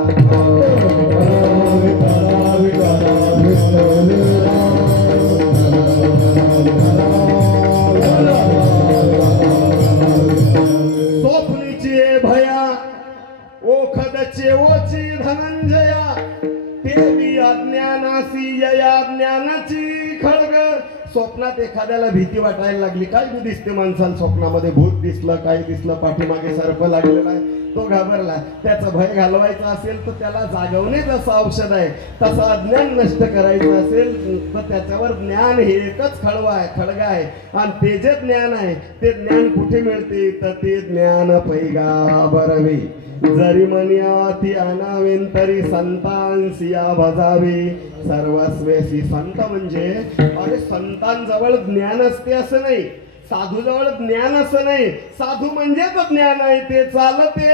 स्वप्नीची भया ओखदचे ओची धनंजया देवी अज्ञानासी यया ज्ञानाची खळग. स्वप्नात एखाद्याला भीती वाटायला लागली, काय बी दिसते माणसाला स्वप्नामध्ये, भूत दिसलं, काय दिसलं, पाठीमागे सर्प लागलेला आहे, तो घाबरला. त्याचं भय घालवायचं असेल तर त्याला जागवणे जसं औषध आहे तसं अज्ञान नष्ट करायचं असेल तर त्याच्यावर ज्ञान हे एकच खळगा आहे. आणि ते जे ज्ञान आहे ते ज्ञान कुठे मिळते तर ते ज्ञान पैगा बरवे. जरी मनी आणावेन तरी संतांसिया भजावे सर्वस्वेसी. संत म्हणजे अरे संतांजवळ ज्ञान असते असं नाही, साधूजवळ ज्ञान असं नाही. साधू म्हणजेच ज्ञान आहे. ते चालते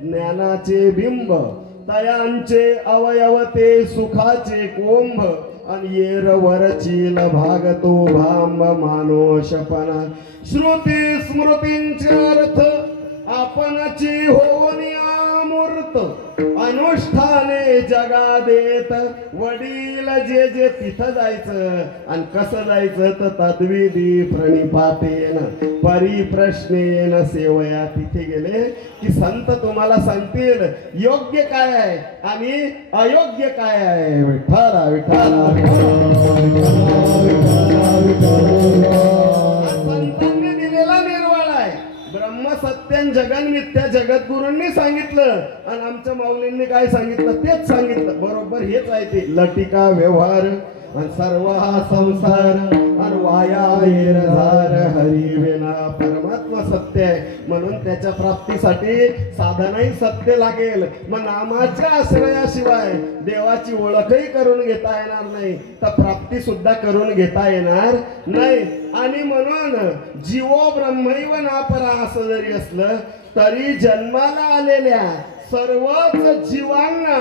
ज्ञानाचे बिंब, तयांचे अवयव ते सुखाचे कोंभ. आणि येर वरचील भागतो भांब मानोशपणा श्रुती स्मृतींचे अर्थ आपणची होऊनी अमूर्त अनुष्ठाने जगा देत वडील जे जे तिथं जायचं आणि कसं जायचं तर तद्विधी प्रणिपातेन परिप्रश्नेन सेवया तिथे गेले की संत तुम्हाला सांगतील योग्य काय आहे आणि अयोग्य काय आहे. विठ्ठला विठ्ठला संतांनी दिलेला निर्वाळ आहे. ब्रह्म सत्यन जगन मिथ्या जगद्गुरूंनी सांगितलं आणि आमच्या माऊलींनी काय सांगितलं तेच सांगितलं. बरोबर हेच आहे ते. लटिका व्यवहार आणि सर्व हा संसार आणि वाया येरझार हरी विना परमात्मा सत्य आहे. म्हणून त्याच्या प्राप्तीसाठी साधनही सत्य लागेल. मग नामाच्या आश्रयाशिवाय देवाची ओळखही करून घेता येणार नाही तर प्राप्ती सुद्धा करून घेता येणार नाही. आणि म्हणून जीवो ब्रह्मैव नापरा असं जरी असलं तरी जन्माला आलेल्या सर्वच जीवांना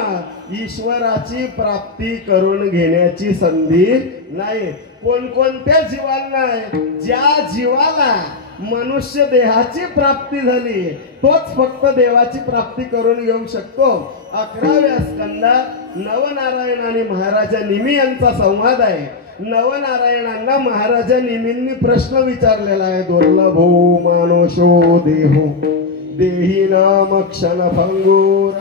ईश्वराची प्राप्ती करून घेण्याची संधी नाही. कोणकोणत्या जीवांना? ज्या जीवाला मनुष्य देहाची प्राप्ती झाली तोच फक्त देवाची प्राप्ती करून घेऊ शकतो. 11व्या स्कंदात नवनारायण आणि महाराजा निमी यांचा संवाद आहे. नवनारायणांना महाराजा निमींनी प्रश्न विचारलेला आहे. दुर्लभो मानुषो देहो देही नाम क्षण भंगूर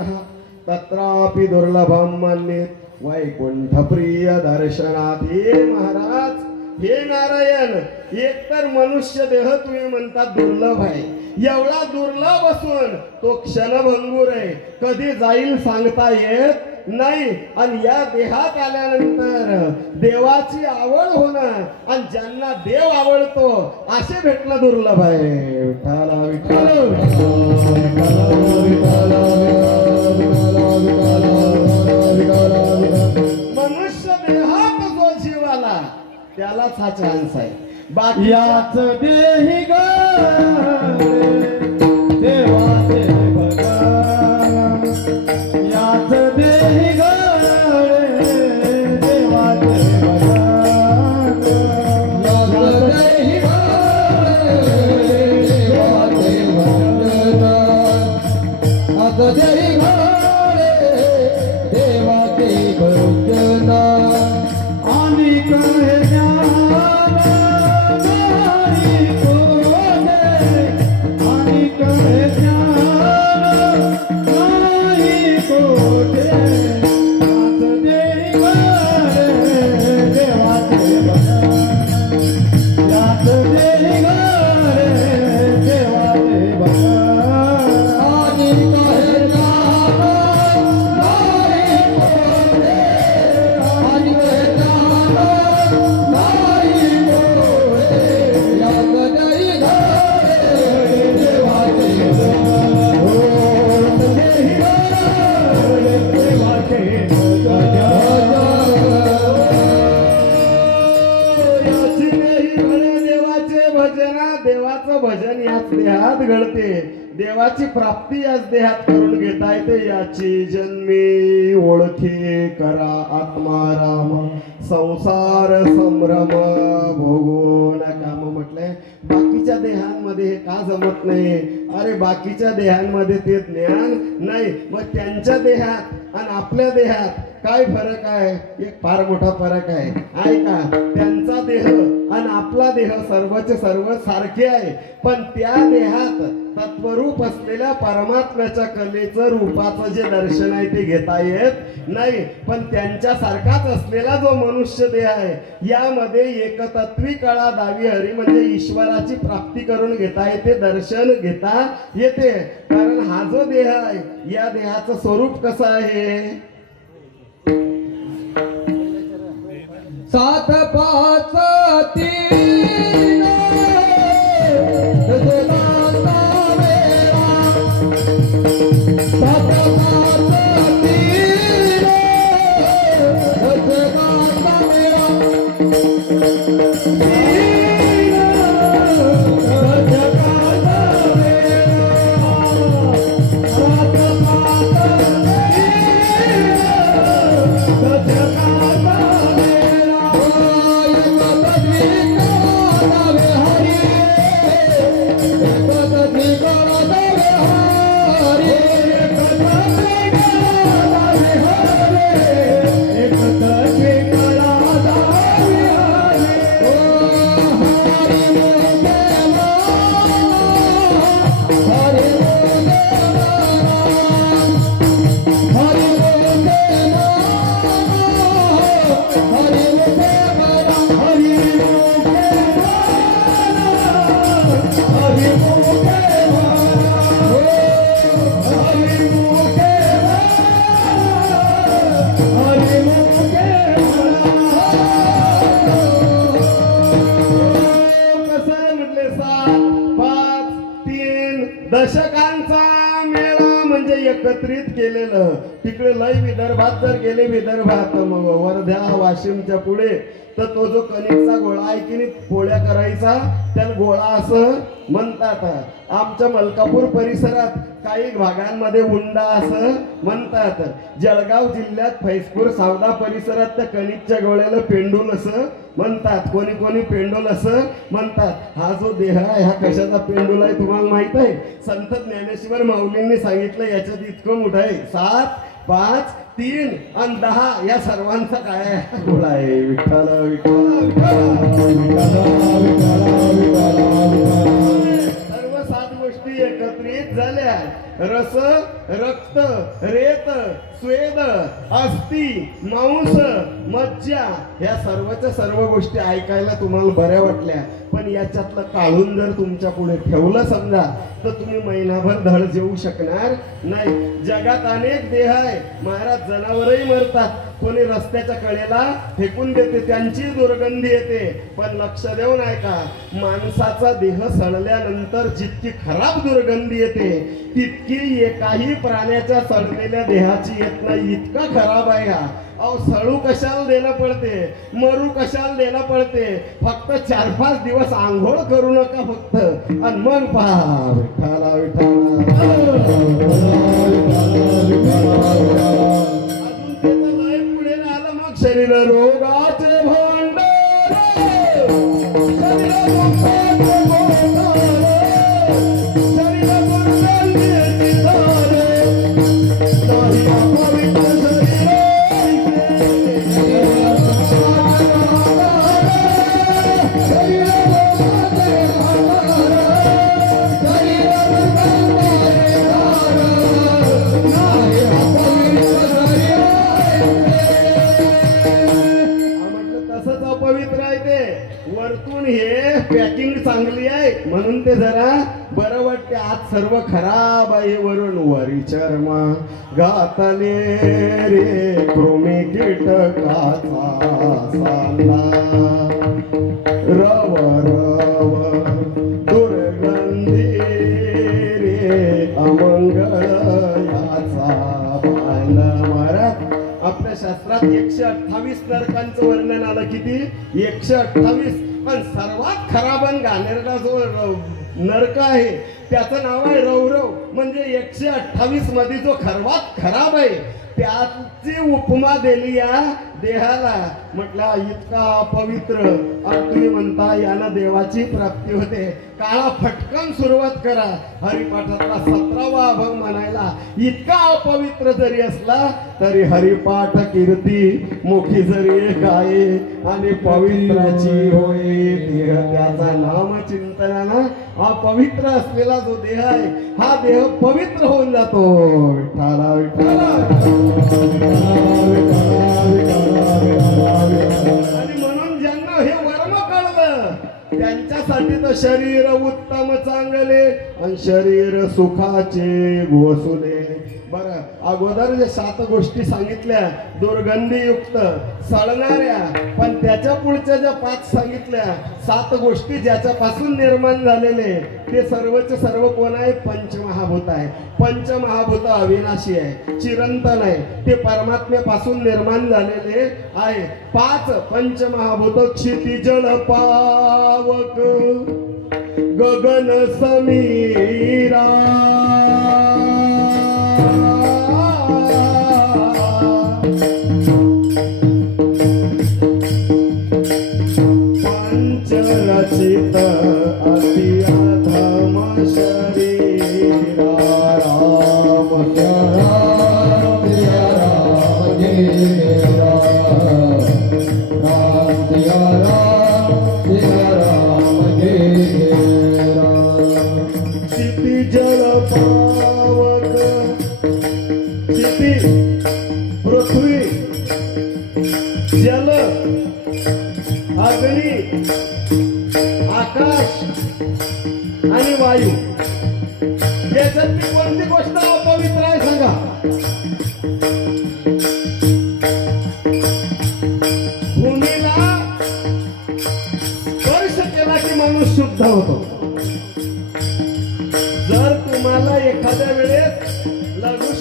तत्रापि दुर्लभम मन्येत वैकुंठ प्रिय दर्शनात. हे महाराज, हे नारायण, एकतर मनुष्य देह तुम्ही म्हणता दुर्लभ आहे. एवढा दुर्लभ असून तो क्षणभंगूर आहे, कधी जाईल सांगता येत नाही. आणि या देहात आल्यानंतर देवाची आवड होणं आणि ज्यांना देव आवडतो असे भेटणं दुर्लभ आहे. विठ्ठला विठ्ठल मनुष्य देहात जो जीव आला त्यालाच हा चान्स आहे. बाकी याच देही ग देवाचे भगवान, याच देही ग देवाचे भगवान, याच देही ग देवाचे भगवान, याच देही ग देवाचे भगवान. आणि कहे ज्ञान नाही कोठे, आणि कहे ज्ञान नाही कोठे, याच देही ग देवाचे भगवान, याच देही ग देवाचे भगवान. आणि कहे ज्ञान नाही कोठे, आणि कहे ज्ञान नाही कोठे, याच देही ग देवाचे भगवान, याच देही ग देवाचे याची देही म्हणे देवाचे भजन. देवाचं भजन याच देहात घडते. देवाची प्राप्ती याच देहात करून घेता येते. याची जन्मी ओळखे करा आत्माराम संसार संभ्रम भोगो नका. मग म्हटलंय बाकीच्या देहांमध्ये हे का जमत नाही? अरे बाकीच्या देहांमध्ये ते ज्ञान नाही. मग त्यांच्या देहात आणि आपल्या देहात काय फरक आहे? एक फार मोठा फरक आहे. ऐका, त्यांचा देह आणि आपला देह सर्वचे सर्व सारखे आहे, पण त्या देहात तत्वरूप असलेल्या परमात्म्याच्या कलेचं रूपाचं जे दर्शन आहे ते घेता येत नाही. पण त्यांच्यासारखाच असलेला जो मनुष्य देह आहे यामध्ये एकतत्वी कळा दावी हरी म्हणजे ईश्वराची प्राप्ती करून घेता येते, दर्शन घेता येते. कारण हा जो देह आहे या देहाचं स्वरूप कसं आहे? सात पाच तीन जगाचा वेळा, सात पाच तीन जगाचा वेळा, तीन जगाचा वेळा, सात पाच तीन जगाचा वेळा. एकत्रित केलेलं. तिकडे लय विदर्भात जर गेले, विदर्भात मग वर्धा वाशिमच्या पुढे, तर तो जो कणिकचा गोळा आहे की नाही, पोळ्या करायचा, त्याला गोळा असं म्हणतात. आमच्या मलकापूर परिसरात काही भागांमध्ये उंडा असं म्हणतात. जळगाव जिल्ह्यात फैजपूर सावदा परिसरात त्या कणिकच्या गोळ्याला पेंडूल असं म्हणतात. कोणी कोणी पेंडूल असं म्हणतात. हा जो देह आहे हा कशाचा पेंडूल आहे तुम्हाला माहित आहे? संत ज्ञानेश्वर माऊलींनी सांगितलं याच्यात इतकं मोठं आहे. 7, 5, 3 आणि 10 या सर्वांचा काय गोळा आहे. विठ्ठल विठ्ठल सर्व 7 गोष्टी एकत्रित झाल्या. रस, रक्त, रेत, स्वेद, अस्थि, मांस, मज्जा या सर्वच्या सर्व गोष्टी ऐकायला तुम्हाला बऱ्या वाटल्या. पण याच्यातलं काढून जर तुमच्या पुढे ठेवलं समजा, तर तुम्ही महिनाभर धड जेवू शकणार नाही. जगात अनेक देह आहे. महाराज जनावरही मरतात, कोणी रस्त्याच्या कडेला फेकून देते, त्यांची दुर्गंधी येते. पण लक्ष देऊन ऐका, माणसाचा देह सडल्यानंतर जितकी खराब दुर्गंधी येते तितकी एकाही प्राण्याच्या सडलेल्या देहाची येत नाही. इतका खराब आहे हा. अहो सळू कशाला देणं पडते, मरू कशाला देणं पडते. फक्त 4-5 दिवस आंघोळ करू नका फक्त, आणि मग पहा विठ्ठला विठ्ठला. अजून ते तर लय पुढे राहिलं मग शरीर रोगाचे भांडार, शरीर रोगाचे भांडार, शरीर दुर्गंधीची धारे, नाही अपवित्र शरीर वरतून हे पॅकिंग चांगली आहे म्हणून ते जरा बरं वाटते. आज सर्व खराब आहे. वरून वरी चर्म घातले रे कृमी कीटकाचा सांडा, रव रव दुर्गंधी रे अमंगळ याचा भान. महाराज आपल्या शास्त्रात 128 नरकांचं वर्णन आलं. किती? 128. पण सर्वात खराब आणि घाणेरडा जो नरक आहे त्याचं नाव आहे रौरव. म्हणजे 128 मध्ये जो सर्वात खराब आहे त्याची उपमा दिली या देहाला. म्हटलं इतका पवित्र, आणि तुम्ही म्हणता यानं देवाची प्राप्ती होते. काळा फटकन सुरुवात करा हरिपाठातला 17वा भाग म्हणायला. इतका अपवित्र जरी असला तरी हरिपाठ कीर्ती मुखी जरी गाये, आणि पवित्राची होय देह त्याचा नाम चिंतनानं. हा पवित्र असलेला जो देह आहे हा देह पवित्र होऊन जातो. विठ्ठला विठ्ठला. आणि म्हणून ज्यांना हे वर्म कळलं त्यांच्यासाठी तर शरीर उत्तम चांगले आणि शरीर सुखाचे घोसुले. बरं, अगोदर जे 7 गोष्टी सांगितल्या दुर्गंधीयुक्त सळणाऱ्या, पण त्याच्या पुढच्या ज्या 5 सांगितल्या 7 गोष्टी ज्याच्यापासून निर्माण झालेले ते सर्वचे सर्व कोण आहे? पंचमहाभूत आहे. पंचमहाभूत अविनाशी आहे, चिरंतन आहे. ते परमात्म्यापासून निर्माण झालेले आहे. 5 पंचमहाभूत क्षितिजल पावक गगन समीरा, पंचरचित अति अधम शरीरा, राम राम सिया राम जय राम, राम सिया राम जय राम. क्षितिजल पावक, क्षिती पृथ्वी, जल अग्नी, आकाश आणि वायू, याच्यातली कोणती गोष्ट अपवित्र आहे सांगा? भूमीला स्पर्श केला की माणूस शुद्ध होतो. जर तुम्हाला एखाद्या वेळेस लघु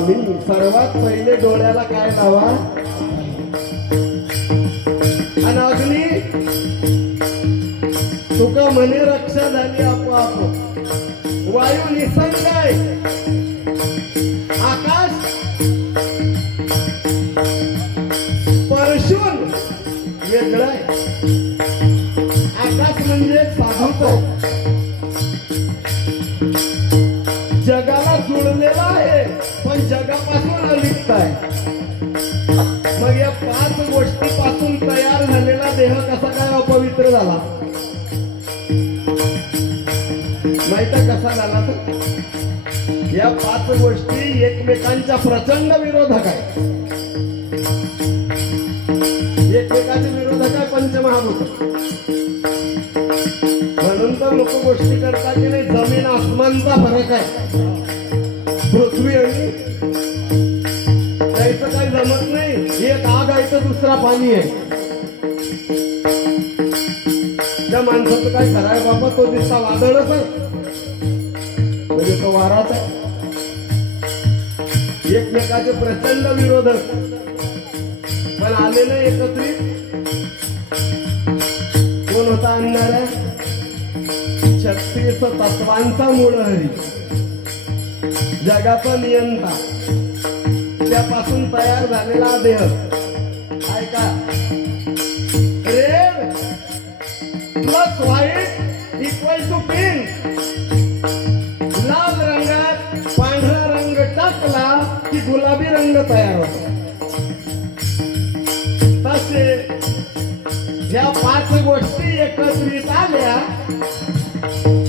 स्वामी सर्वात पहिले डोळ्याला काय लावा आणि अग्नी तुका मने रक्षा झाली आपोआप वायू निसंग आहे आकाश परशून वेगळं आहे आकाश म्हणजे एक साधूच आहे जगाला जुळलेला आहे पण जगापासून अलिप्त आहे मग या 5 गोष्टीपासून तयार झालेला देह कसा काय अपवित्र झाला माहित कसा झाला तर या 5 गोष्टी एकमेकांच्या प्रचंड विरोधक आहेत एकमेकांचे विरोधक आहे पंचमहाभूत म्हणून तर लोक गोष्टी करतात की नाही जमीन आसमानचा फरक आहे पृथ्वी आणि त्याचं काही जमत नाही एक आग आहे तर दुसरा पाणी आहे त्या माणसाचं काय कराय बाबा तो दिसता वादळच आहे म्हणजे तो वाराच आहे एकमेकाचे प्रचंड विरोधक पण आलेलं एकत्रित कोण होता आणणाऱ्या 36 तत्वांचा मूळ हरी जगाचा नियंता त्यापासून तयार झालेला देह ऐका red plus white equal to pink लाल रंगात पांढरा रंग टाकला की गुलाबी रंग तयार होतो तसे या 5 गोष्टी एकत्रित आल्या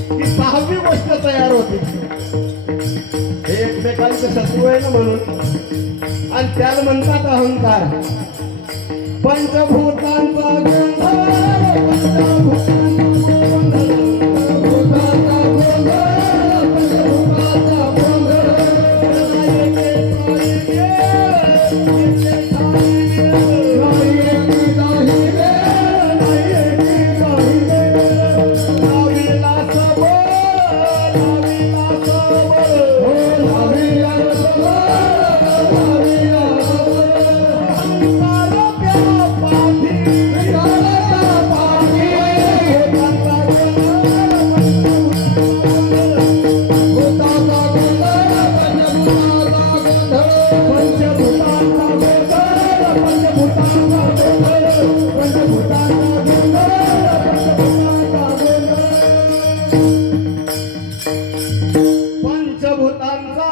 की 6वी गोष्ट तयार होते हे एकमेकांचे शत्रू आहे ना म्हणून आणि त्याला म्हणतात अहंकार पंचभूतांचा गोंधळ पंचभूतांचा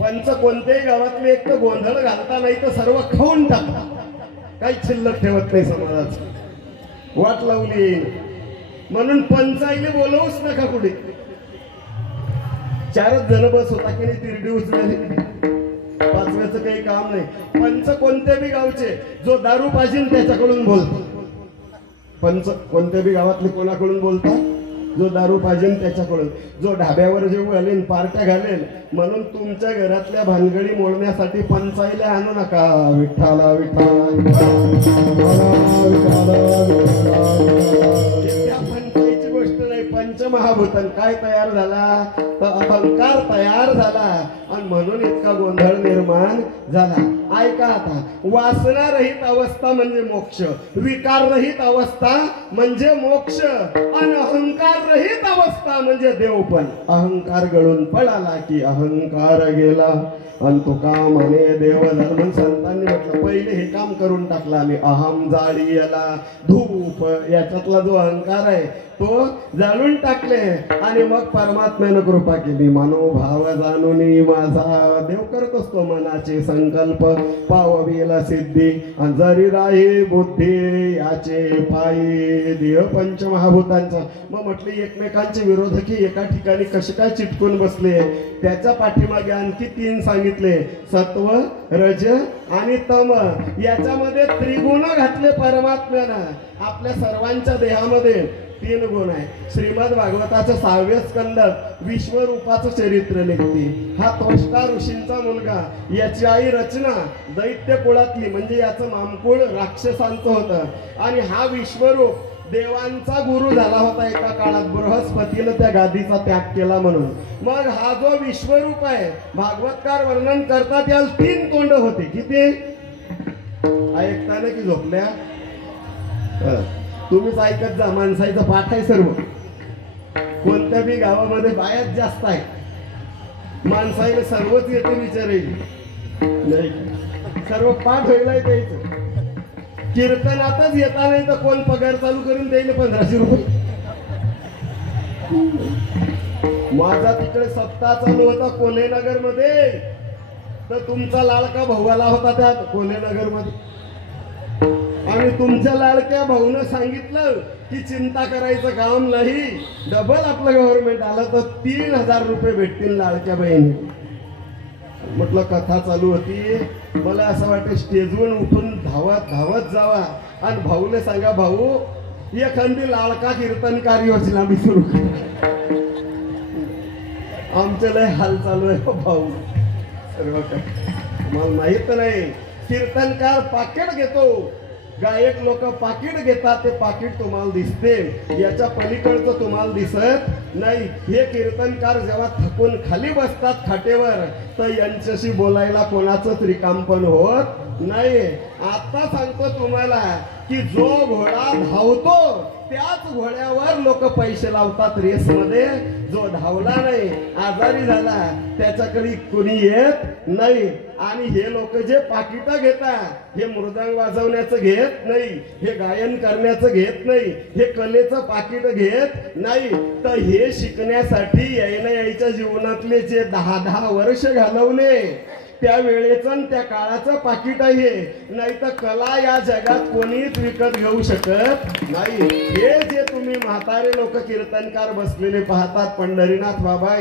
पंच कोणत्याही गावातले एक तर गोंधळ घालता नाही तर सर्व खाऊन टाकता काही शिल्लक ठेवत नाही समाजाची वाट लावली म्हणून पंचाईने बोलवूच नका कुठे 4च जण बस होता की नाही तिरडी उचलली 5व्याचं काही काम नाही पंच कोणत्या बी गावचे जो दारू पाजील त्याच्याकडून बोलतो पंच कोणत्या बी गावातले कोणाकडून बोलतात जो दारू पाजेन त्याच्याकडून जो ढाब्यावर जेव घालेन पार्ट्या घालेन म्हणून तुमच्या घरातल्या भानगडी मोडण्यासाठी पंचाईला आणू नका विठ्ठला त्या पंचाईची गोष्ट नाही पंचमहाभूतन काय तयार झाला तर अहंकार तयार झाला आणि म्हणून इतका गोंधळ निर्माण झाला ऐका आता वासना रहित अवस्था म्हणजे मोक्ष विकार रहित अवस्था म्हणजे मोक्ष आणि अहंकार रहित अवस्था म्हणजे देवपण अहंकार गळून पडाला की अहंकार गेला आणि तो काम आणि देव धर्म संतांनी म्हटलं पहिले हे काम करून टाकला आम्ही अहम जाळी याला धूप याच्यातला जो अहंकार आहे तो जाळून टाकले आणि मग परमात्म्यानं कृपा केली मनोभाव जाणून माझा देव करत असतो मनाचे संकल्प पाववीला सिद्धी आणि जरी राही बुद्धी याचे पायी देव पंचमहाभूतांचा मग म्हटले एकमेकांचे विरोधकी एका ठिकाणी कसे काय चिटकून बसले त्याच्या पाठीमागे आणखी 3 सांगितले सत्व रज आणि तम याच्यामध्ये त्रिगुण घातले परमात्म्यानं आपल्या सर्वांच्या देहामध्ये 3 गुण आहे श्रीमद भागवताचं 6वे स्कंद विश्वरूपाचं चरित्र निघते हा त्वष्टा ऋषींचा मुलगा याची आई रचना दैत्य कुळातली म्हणजे याचं मामकुळ राक्षसांचं होतं आणि हा विश्वरूप देवांचा गुरु झाला होता एका काळात, बृहस्पतीनं त्या गादीचा त्याग केला म्हणून. मग हा जो विश्वरूप आहे, भागवतकार वर्णन करतात याला 3 तोंड होते. किती ऐकताना की झोपल्या? तुम्हीच ऐकत जा, माणसाचं पाठ आहे सर्व. कोणत्या बी गावामध्ये बायाच जास्त आहे, माणसाला सर्वच येते विचारायला नाही, सर्व पाठ व्हायला द्यायचं. कीर्तनातच येता नाही तर कोण पगार चालू करून द्यायला 1500 रुपये. माझा तिकडे सप्ताह चालू होता कोल्हेनगर मध्ये, तर तुमचा लाडका भाऊ आला होता त्या कोल्हेनगर मध्ये, आणि तुमच्या लाडक्या भाऊनं सांगितलं की चिंता करायचं काम नाही, डबल आपलं गव्हर्नमेंट आलं तर 3000 रुपये भेटतील लाडक्या बहिणी. म्हटलं कथा चालू होती, मला असं वाटतं स्टेजवरून उठून धावत धावत जावा आणि भाऊले सांगा, भाऊ एखादी लाडका कीर्तनकार योजना मी सुरू करा. आमचे लय हाल चालू आहे भाऊ सर्व काय मला माहित नाही. कीर्तनकार पाकिट घेतो, गायक लोक पाकिट घेतात, ते पाकिट तुम्हाला दिसते, याच्या पलीकडचं तुम्हाला दिसत नाही. हे कीर्तनकार जेव्हा थकून खाली बसतात खाटेवर, तर यांच्याशी बोलायला कोणाचंच रिकाम पण होत नाही. आता सांगतो तुम्हाला की जो घोडा धावतो त्याच घोड्यावर लोक पैसे लावतात रेसमध्ये. जो धावला नाही, आजारी झाला, त्याच्याकडे कोणी येत नाही. आणि हे लोक जे पाकिटं घेतात, हे मृदंग वाजवण्याचं घेत नाही, हे गायन करण्याचं घेत नाही, हे कलेचं पाकिट घेत नाही. तर हे शिकण्यासाठी यायच्या जीवनातले जे 10-10 वर्ष घालवले, त्या वेळेचं त्या काळाचं पाकिट आहे. नाही तर कला या जगात कोणीच विकत घेऊ शकत नाही. हे जे तुम्ही म्हातारे लोक कीर्तनकार बसलेले पाहतात, पंढरीनाथ बाबा,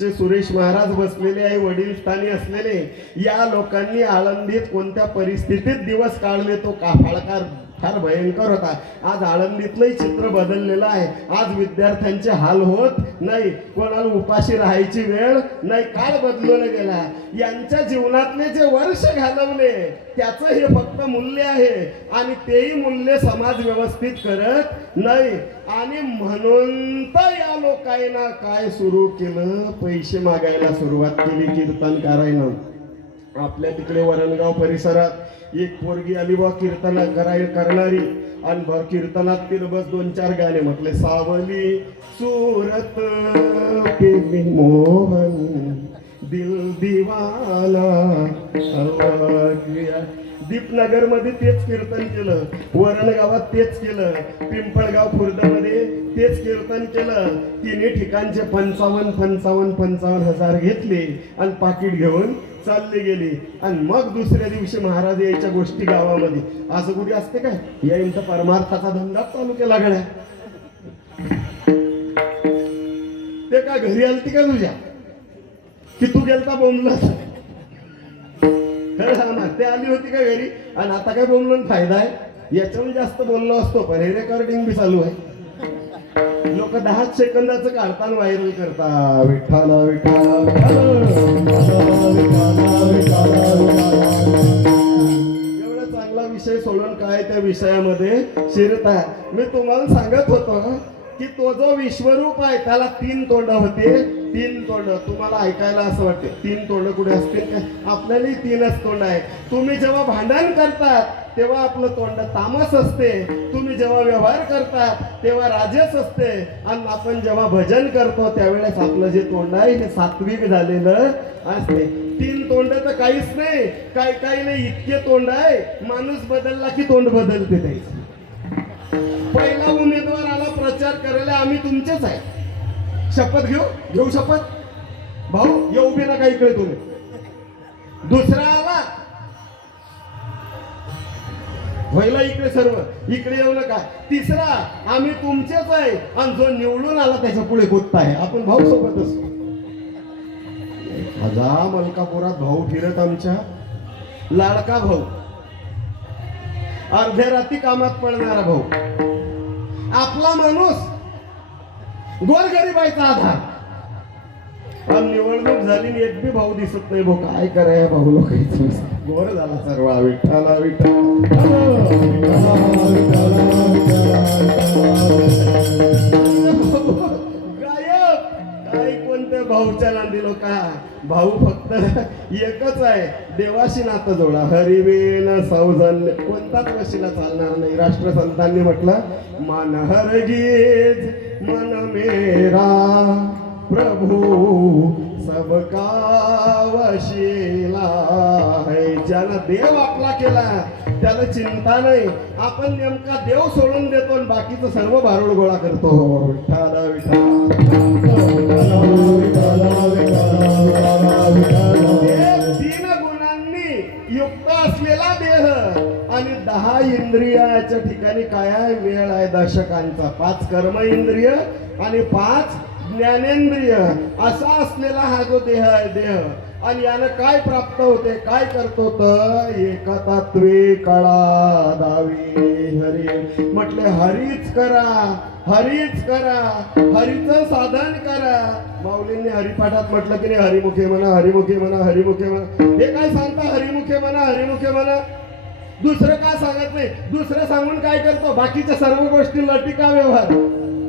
जे सुरेश महाराज बसलेले आहे, वडील स्थानी असलेले, या लोकांनी आळंदीत कोणत्या परिस्थितीत दिवस काढले तो काफाळकार फार भयंकर होता. आज आळंदीतलंही चित्र बदललेलं आहे. आज विद्यार्थ्यांचे हाल होत नाही, कोणाला उपाशी राहायची वेळ नाही, काळ बदलून गेला. यांच्या जीवनातले जे वर्ष घालवले त्याचं हे फक्त मूल्य आहे, आणि तेही मूल्य समाज व्यवस्थित करत नाही. आणि म्हणून तर या लोकांना काय सुरू केलं, पैसे मागायला सुरुवात केली कीर्तनकारांना. आपल्या तिकडे वरणगाव परिसरात एक पोरगी आली बा कीर्तन करणारी, आणि भर कीर्तनात तिला बस 2-4 गाणे म्हटले. सावली सूरत पे मोहन दिल दिवाना. दीपनगर मध्ये तेच कीर्तन केलं, वरणगावात तेच केलं, पिंपळगाव खुर्दमध्ये तेच कीर्तन केलं. तिन्ही ठिकाणचे 55 हजार घेतले आणि पाकिट घेऊन चालले गेले. आणि मग दुसऱ्या दिवशी महाराज यायच्या गोष्टी गावामध्ये. असं कुठे असते काय? यांचा परमार्थाचा धंदा चालू केला गड्या. ते का घरी आलती का तुझ्या, की तू गेलता बोंबलत? ते आली होती का घरी? आणि आता काय बोंबलून फायदा आहे? याच्यावर जास्त बोललो असतो, पण हे रेकॉर्डिंग बी चालू आहे. लोक 10 सेकंदाचं काढताना व्हायरल करता. विठ्ठल विठ्ठल एवढा चांगला विषय सोडून काय त्या विषयामध्ये शिरता. मी तुम्हाला सांगत होतो की तो जो विश्वरूप आहे त्याला 3 तोंड होते. 3 तोंड. तुम्हाला ऐकायला असं वाटते 3 तोंड कुठे असतील काय? आपल्यालाही 3च तोंड आहे. तुम्ही जेव्हा भांडण करतात तेव्हा आपलं तोंड तामस असते, तुम्ही जेव्हा व्यवहार करतात तेव्हा राजस असते, आणि आपण जेव्हा भजन करतो त्यावेळेस आपलं जे तोंड आहे हे सात्विक झालेलं असते. 3 तोंड तर काहीच नाही. काही नाही, इतके तोंड आहे, माणूस बदलला की तोंड बदलते त्याचं. पहिला उमेदवार आला प्रचार करायला, आम्ही तुमचेच आहे, शपथ घेऊ शपथ भाऊ, येऊ बी नका इकडे तुम्ही. दुसरा आला, व्हायला इकडे सर्व, इकडे येऊ नका. तिसरा, आम्ही तुमचेच आहे, आणि जो निवडून आला त्याच्या पुढे गुत्ता आहे. आपण भाऊ सोबत असतो. हजार मलकापुरात भाऊ फिरत, आमच्या लाडका भाऊ, अर्ध्या रात्री कामात पडणारा भाऊ, आपला माणूस, गोरगरिबाईचा आधार. आणि निवडणूक झाली, एक बी भाऊ दिसत नाही. भाऊ काय कराय भाऊ लोकांचं गोर झाला सर्व विठ्ठला विठ्ठला गायब काय कोणत्या भाऊच्या नांदी लोका भाऊ फक्त एकच आहे देवाशी नातं जोडा हरिवेन सौजन्य कोणताच वशिला चालणार नाही राष्ट्रसंतांनी म्हटलं मन हरगीज मन मेरा प्रभू सबका वशिला है ज्यानं देव आपला केला त्याला चिंता नाही आपण नेमका देव सोडून देतो आणि बाकीचं सर्व भारुड गोळा करतो विठ्ठला तीन गुणांनी युक्त असलेला देह आणि 10 इंद्रियाच्या ठिकाणी काय आहे वेळ आहे दशकांचा 5 कर्म इंद्रिय आणि 5 ज्ञानेंद्रिय असा असलेला हा जो देह आहे देह आणि यानं काय प्राप्त होते काय करतो तर एकतत्वे कळा दावी हरी म्हटले हरीच करा हरीचं साधन करा माऊलींनी हरिपाठात म्हटलं की नाही हरिमुखे म्हणा हरिमुखे म्हणा हरिमुखे म्हणा हे काय सांगता हरिमुखे म्हणा दुसरं का सांगत नाही दुसरं सांगून काय करतो बाकीच्या सर्व गोष्टी लटिका व्यवहार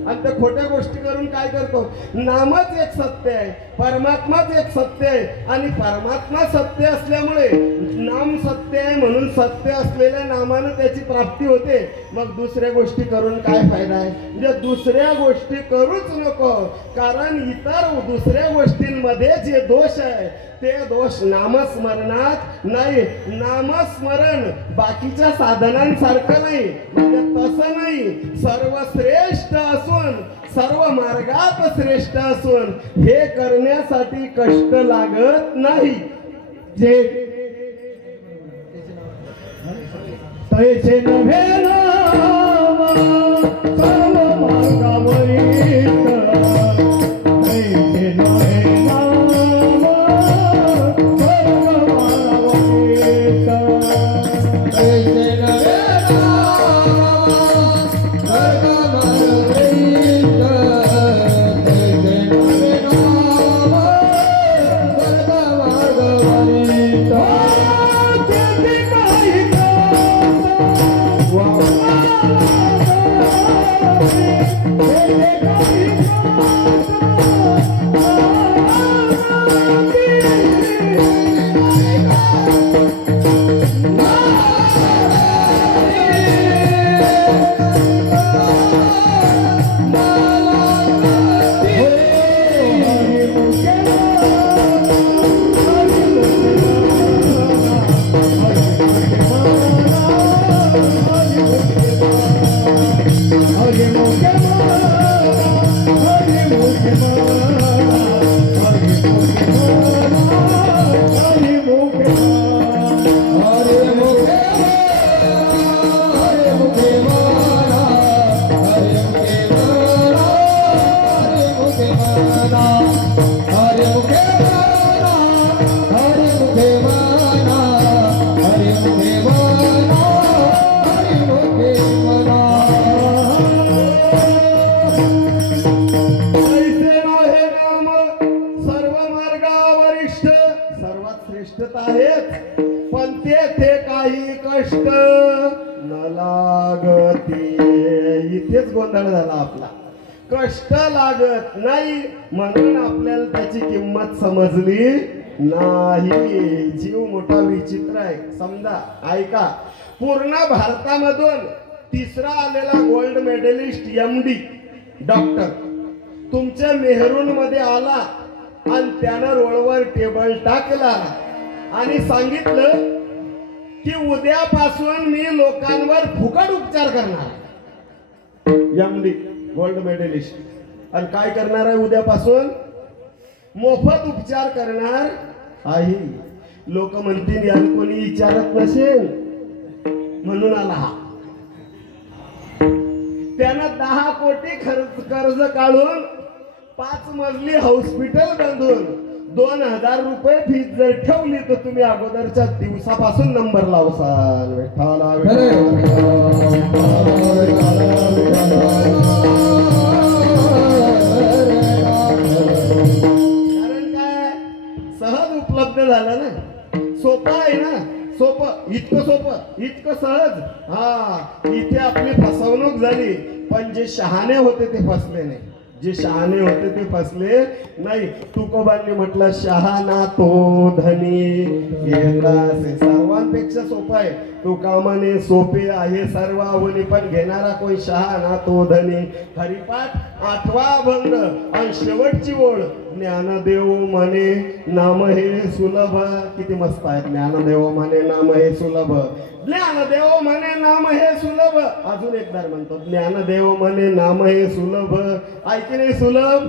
आणि त्या खोट्या गोष्टी करून काय करतो नामच एक सत्य आहे परमात्माच एक सत्य आहे आणि परमात्मा सत्य असल्यामुळे नाम सत्य आहे म्हणून सत्य असलेल्या नामानं त्याची प्राप्ती होते मग दुसऱ्या गोष्टी करून काय फायदा आहे म्हणजे दुसऱ्या गोष्टी करूच नको कारण इतर दुसऱ्या गोष्टींमध्ये जे दोष आहे ते दोष नामस्मरणात नाही नामस्मरण बाकीच्या साधनांसारखं नाही म्हणजे तसं नाही सर्वश्रेष्ठ असून सर्व मार्गात श्रेष्ठ असून हे करण्यासाठी कष्ट लागत नाही जे तैसे नव्हे नाम सर्व मार्गावरील तैसे नव्हे नाम सर्व मार्गावरील तैसे नव्हे पण तेथे काही कष्ट न लागते इथेच गोंधळ झाला आपला कष्ट लागत नाही म्हणून आपल्याला त्याची किंमत समजली नाही जीव मोठा विचित्र आहे समजा ऐका पूर्ण भारतामधून तिसरा आलेला गोल्ड मेडलिस्ट MD डॉक्टर तुमच्या मेहरून मध्ये आला आणि त्यानं रोडवर टेबल टाकला आणि सांगितलं की उद्यापासून मी लोकांवर फुकट उपचार करणार MD गोल्ड मेडलिस्ट आणि काय करणार आहे उद्यापासून मोफत उपचार करणार आहे लोक म्हणतील यार कोणी विचारत नसेल म्हणून आला हा त्यानं 10 कोटी कर्ज काढून 5 मजली हॉस्पिटल बांधून 2000 रुपये फीस जर ठेवली तर तुम्ही अगोदरच्या दिवसापासून नंबर लावसाल कारण काय सहज उपलब्ध झालं ना सोपं आहे ना सोपं, इतकं सहज. हा, इथे आपली फसवणूक झाली, पण जे शहाणे होते ते फसले नाही. जे शहाणे होते ते फसले नाही. तुकोबांनी म्हटलं, शहाणा तो धनी घेतासे. सर्वांपेक्षा सोपं आहे. तुका म्हणे सोपे आहे सर्वावनी, पण घेणारा कोण शहाणा तो धनी. हरिपाठ 8वा अभंग आणि शेवटची ओळ. ज्ञानदेव म्हणे नाम हे सुलभ. किती मस्त आहे. ज्ञानदेव म्हणे नाम हे सुलभ. ज्ञानदेव म्हणे नाम हे सुलभ. अजून एकदा म्हणतो, ज्ञानदेव म्हणे नाम हे सुलभ. ऐकी नाही सुलभ,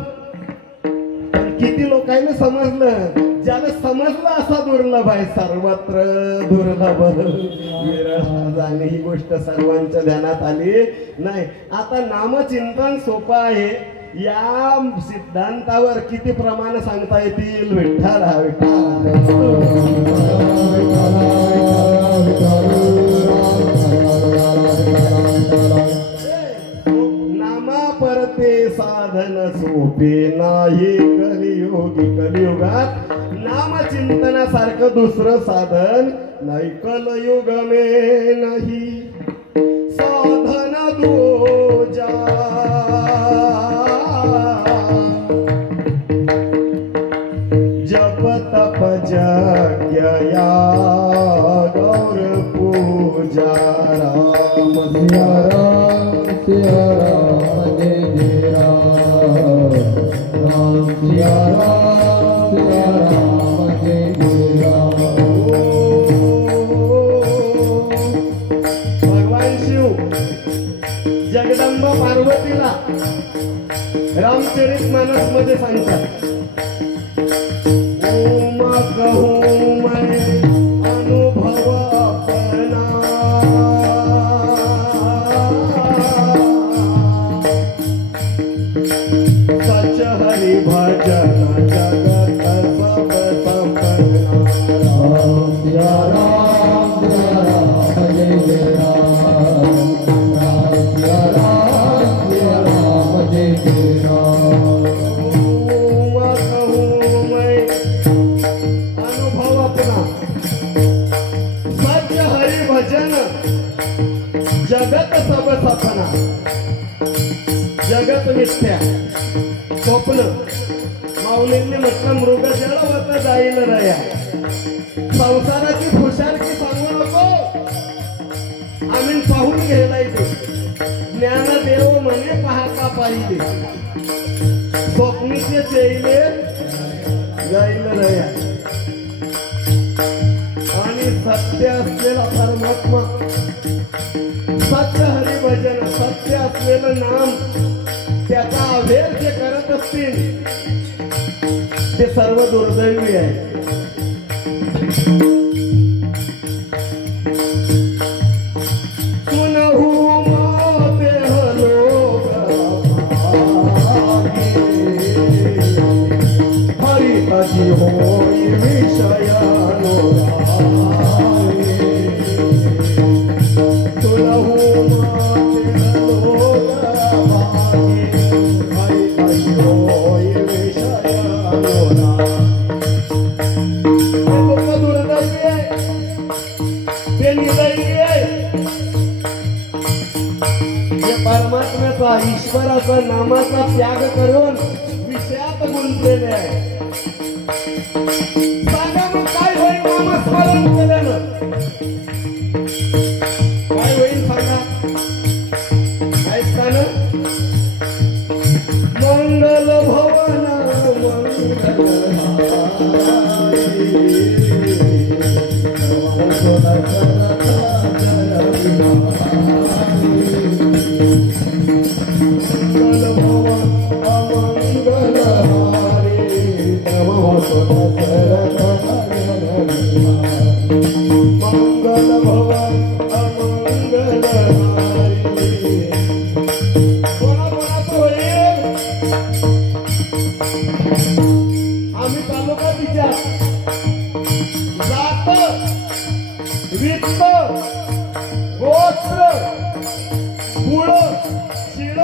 पण किती लोकांना समजलं. ज्याला समजलं असा दुर्लभ आहे. सर्वत्र दुर्लभ विरह. आणि ही गोष्ट सर्वांच्या ध्यानात आली नाही. आता नामचिंतन सोपं आहे. या सिद्धांतावर किती प्रमाण सांगता येतील. विठ्ठल हा नामा परते साधन सोपे नाही कलियुगात. नामचिंतनासारखं दुसरं साधन नाही कलयुग मे नाही. साधन दूजा जप तप यज्ञया गौर पूजा. राम सिया राम सिया राम जय जय राम. राम सिया राम सिया राम जय जय राम. भगवान शिव जगदंबा पार्वतीला रामचरितमानस मध्ये सांगतात, कहूँ मैं अनुभव अपना. सच हरि भजन जगत सब सपना. राम सिया राम जय जय राम. राम सिया राम जय जय राम. जगत सब सपना. जगत मिथ्या, स्वप्न. माऊलींनी म्हटलं, मृग जळवत जाईल रया. संसाराची खुशालकी सांगू नको, आम्ही पाहून घ्यायला येतो. ज्ञानदेव म्हणे पाहता पाहिजे, स्वप्नीचे चेले जाईल रया. आणि सत्य असलेला परमात्मा, सत्य हरिभजन, सत्य असलेलं नाम, त्याचा अभेद जे करत असतील ते सर्व दुर्दैवी आहे. सुनहु माते लोक हरितजी होई विषयानो राये. सुनहु माते लोक हरितजी होई विषयानो राये. दुर्दैवी आहे, ते निदैवी आहे. परमात्म्याचा, ईश्वराचा नामाचा त्याग करून विषयात गुंतलेले आहे. सांगा मग काय होईल नामस्मरण केल्यानं? काय होईल सांगा? ऐकता ना? मंगल भवन आम्ही तालुका विचार जात वित्त गोत्र कुळ शिळ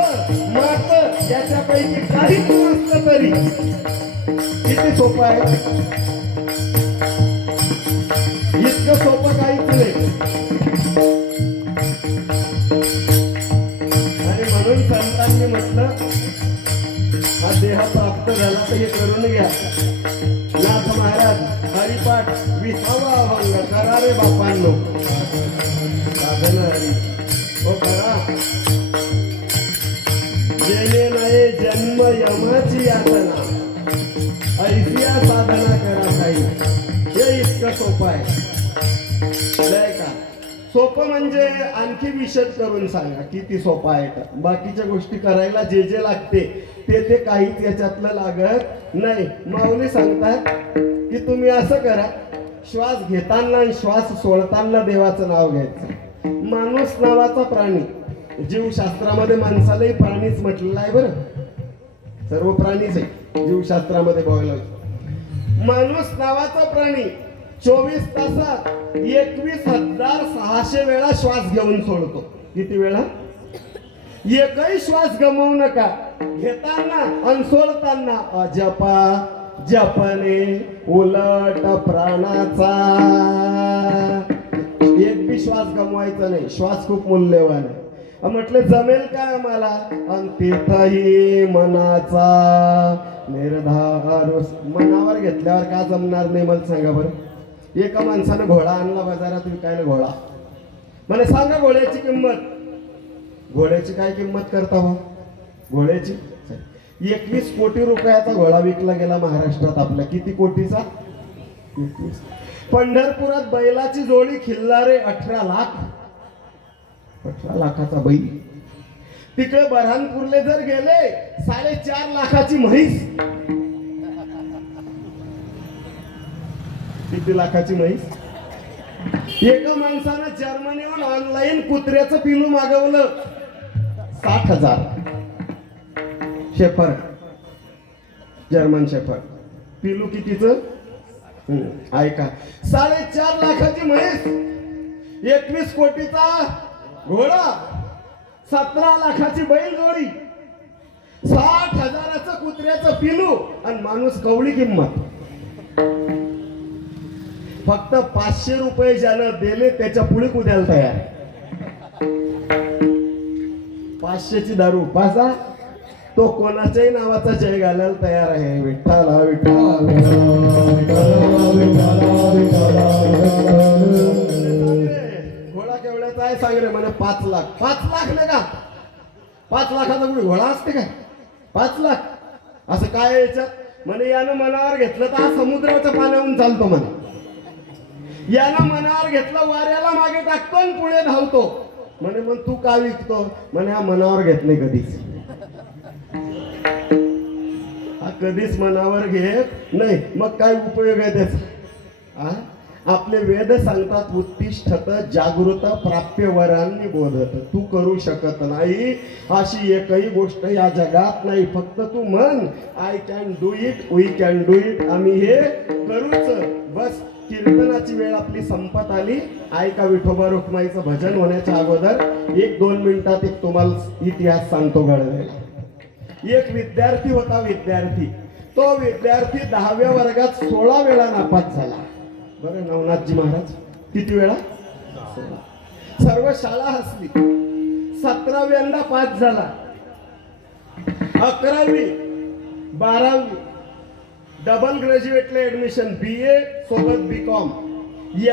मात याच्यापैकी काहीच नसलं तरी किती सोपं आहे. इतकं सोपं काही आता हे करून घ्या. नाथ महाराज हरिपाठ 20वा अभंग करा रे बापांनो. साधन हरी हो करा. जेणे नाही जन्म यमाची यातना ऐसिया साधना करा काही. हे इतकं सोपं आहे. लय का सोपं म्हणजे आणखी विशद करून सांगा किती सोपं आहे. तर बाकीच्या गोष्टी करायला जे जे लागते ते काहीच याच्यातलं लागत नाही. माऊली सांगतात की तुम्ही असं करा, श्वास घेताना आणि श्वास सोडताना देवाचं नाव घ्यायचं. माणूस नावाचा प्राणी, जीवशास्त्रामध्ये माणसालाही प्राणीच म्हटलेलं आहे बरं. सर्व प्राणीच आहे जीवशास्त्रामध्ये बघायला. माणूस नावाचा प्राणी 24 तासात 21,600 वेळा श्वास घेऊन सोडतो. किती वेळा? एकही श्वास गमावू नका. घेताना आणि सोडताना अजपा जपने उलट प्राणाचा. एक बी श्वास गमवायचा नाही. श्वास खूप मूल्यवान आहे. म्हटलं जमेल काय आम्हाला? अंतिथही मनाचा निर्धार. मनावर घेतल्यावर का जमणार नाही मला सांगा बरं. एका माणसानं घोडा आणला बाजारात विकायला. घोडा मला सांगा घोड्याची किंमत. घोड्याची काय किंमत करता हो? घोड्याची 21 कोटी रुपयाचा घोडा विकला गेला महाराष्ट्रात आपल्या. किती कोटीचा? 21. पंढरपुरात बैलाची जोडी खिल्लारे 18 लाख. 18 लाखाचा बैल. तिकडे बऱ्हाणपूरले जर गेले 4.5 लाखाची म्हैस. किती लाखाची म्हैस? एका माणसानं जर्मनीहून ऑनलाईन कुत्र्याचं पिलू मागवलं 60,000. Shepherd, German shepherd. पिलू कितीचं? ऐका 4.5 लाखाची म्हैस, 21 कोटीचा घोडा, 17 लाखाची बैल जोडी, 60,000चं कुत्र्याचं पिलू आणि माणूस कवडी किंमत. फक्त 500 रुपये ज्यानं दिले त्याच्या पुढे कुद्याला तयार. 500ची दारू पासा तो कोणाच्याही नावाचा जय घालायला तयार आहे. विठ्ठला विठ्ठला घोडा केवढ्याचा आहे सांग रे. म्हणे 5 लाख. 5 लाख नाही का? 5 लाखाचा कुठे घोडा असते काय? 5 लाख असं काय याच्यात? म्हणे यानं मनावर घेतलं तर हा समुद्राच्या पाण्याहून चालतो. म्हणे यानं मनावर घेतलं वाऱ्याला मागे टाकतो आणि पुढे धावतो. म्हणे मग तू का विकतो? म्हणे हा मनावर घेत नाही कधीच. हा कधीच मनावर घेत नाही. मग काय उपयोग आहे त्याचा? आपले वेद सांगतात उत्तिष्ठत जागृत प्राप्य वरांनी बोधत. तू करू शकत नाही अशी एकही गोष्ट या जगात नाही. फक्त तू म्हण I can do it, we can do it. आम्ही हे करूच. बस कीर्तनाची वेळ आपली संपत आली. ऐका विठोबा रुक्माईचं भजन होण्याच्या अगोदर 1-2 मिनिटात एक तुम्हाला इतिहास सांगतो घडलेला. एक विद्यार्थी होता. विद्यार्थी तो विद्यार्थी 10व्या वर्गात 16 वेळा नापास झाला. बरं नवनाथजी महाराज किती वेळा? 16. सर्व शाळा हसली. 17व्यांदा पास झाला. 11वी 12वी डबल ग्रॅज्युएटला ऍडमिशन. BA सोबत BCom,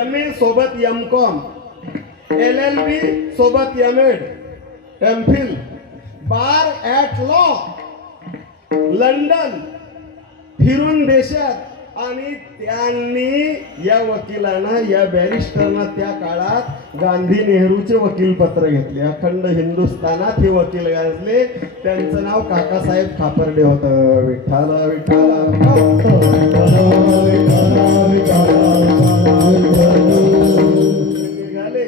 MA सोबत MCom, LLB सोबत MAd, MPhil, bar at law, London फिरून देशात. आणि त्यांनी या वकिलांना, या बॅरिस्टरना त्या काळात गांधी नेहरूचे वकील पत्र घेतले. अखंड हिंदुस्थानात हे वकील गाजले. त्यांचं नाव काकासाहेब खापर्डे होतं. विठ्ठला विठ्ठला निघाले.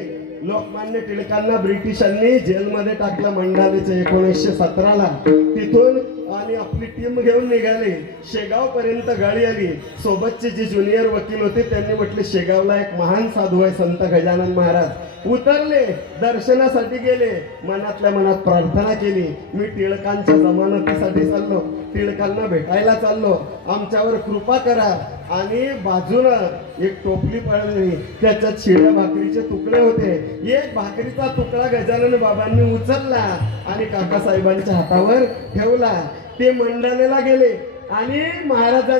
लोकमान्य टिळकांना ब्रिटिशांनी जेलमध्ये टाकलं मंडालेच्या 1917ला. तिथून आणि आपली टीम घेऊन निघाले. शेगाव पर्यंत गाडी आली. सोबतचे जे ज्युनियर वकील होते त्यांनी म्हटले शेगावला एक महान साधू आहे संत गजानन महाराज. उतरले, दर्शनासाठी गेले, मनातल्या मनात प्रार्थना केली. मी टिळकांच्या जमानतीसाठी चाललो, टिळकांना भेटायला चाललो, आमच्यावर कृपा करा. आणि बाजूनं एक टोपली पडली, त्याच्यात शिळ्या भाकरीचे तुकडे होते. एक भाकरीचा तुकडा गजानन बाबांनी उचलला आणि काकासाहेबांच्या हातावर ठेवला. ते मंडालेला गेले. आणि महाराजा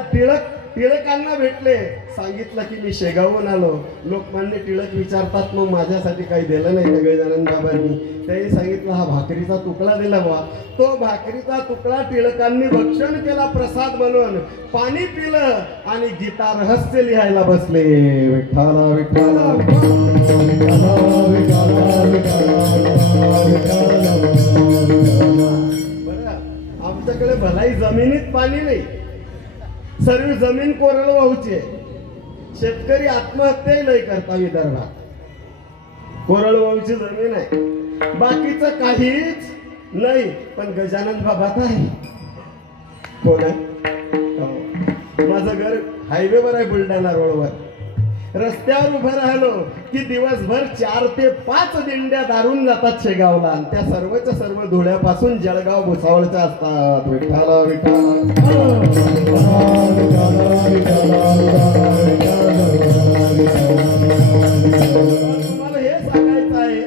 टिळकांना भेटले. सांगितलं की मी शेगावहून आलो. लोकमान्य टिळक विचारतात मग माझ्यासाठी काही दिलं नाही का गजानन बाबांनी? त्यांनी सांगितलं हा भाकरीचा तुकडा दिला बा. तो भाकरीचा तुकडा टिळकांनी भक्षण केला प्रसाद म्हणून, पाणी पिलं आणि गीता रहस्य लिहायला बसले. विठ्ठला विठ्ठला बरं, आमच्याकडे भलाई जमिनीत पाणी नाही, सर्व जमीन कोरडवाहूची आहे. शेतकरी आत्महत्या लय करता विदर्भात. कोरडवाहूची जमीन आहे, बाकीचं काहीच नाही. पण गजानन बाबात आहे. कोण आहे? हो. माझं घर हायवेवर आहे, बुलढाणा रोडवर. रस्त्यावर उभं राहिलो की दिवसभर 4 ते 5 दिंड्या दारून जातात शेगावला, आणि त्या सर्वच्या सर्व धुळ्यापासून जळगाव भुसावळच्या असतात. विठ्ठला तुम्हाला हे सांगायचं आहे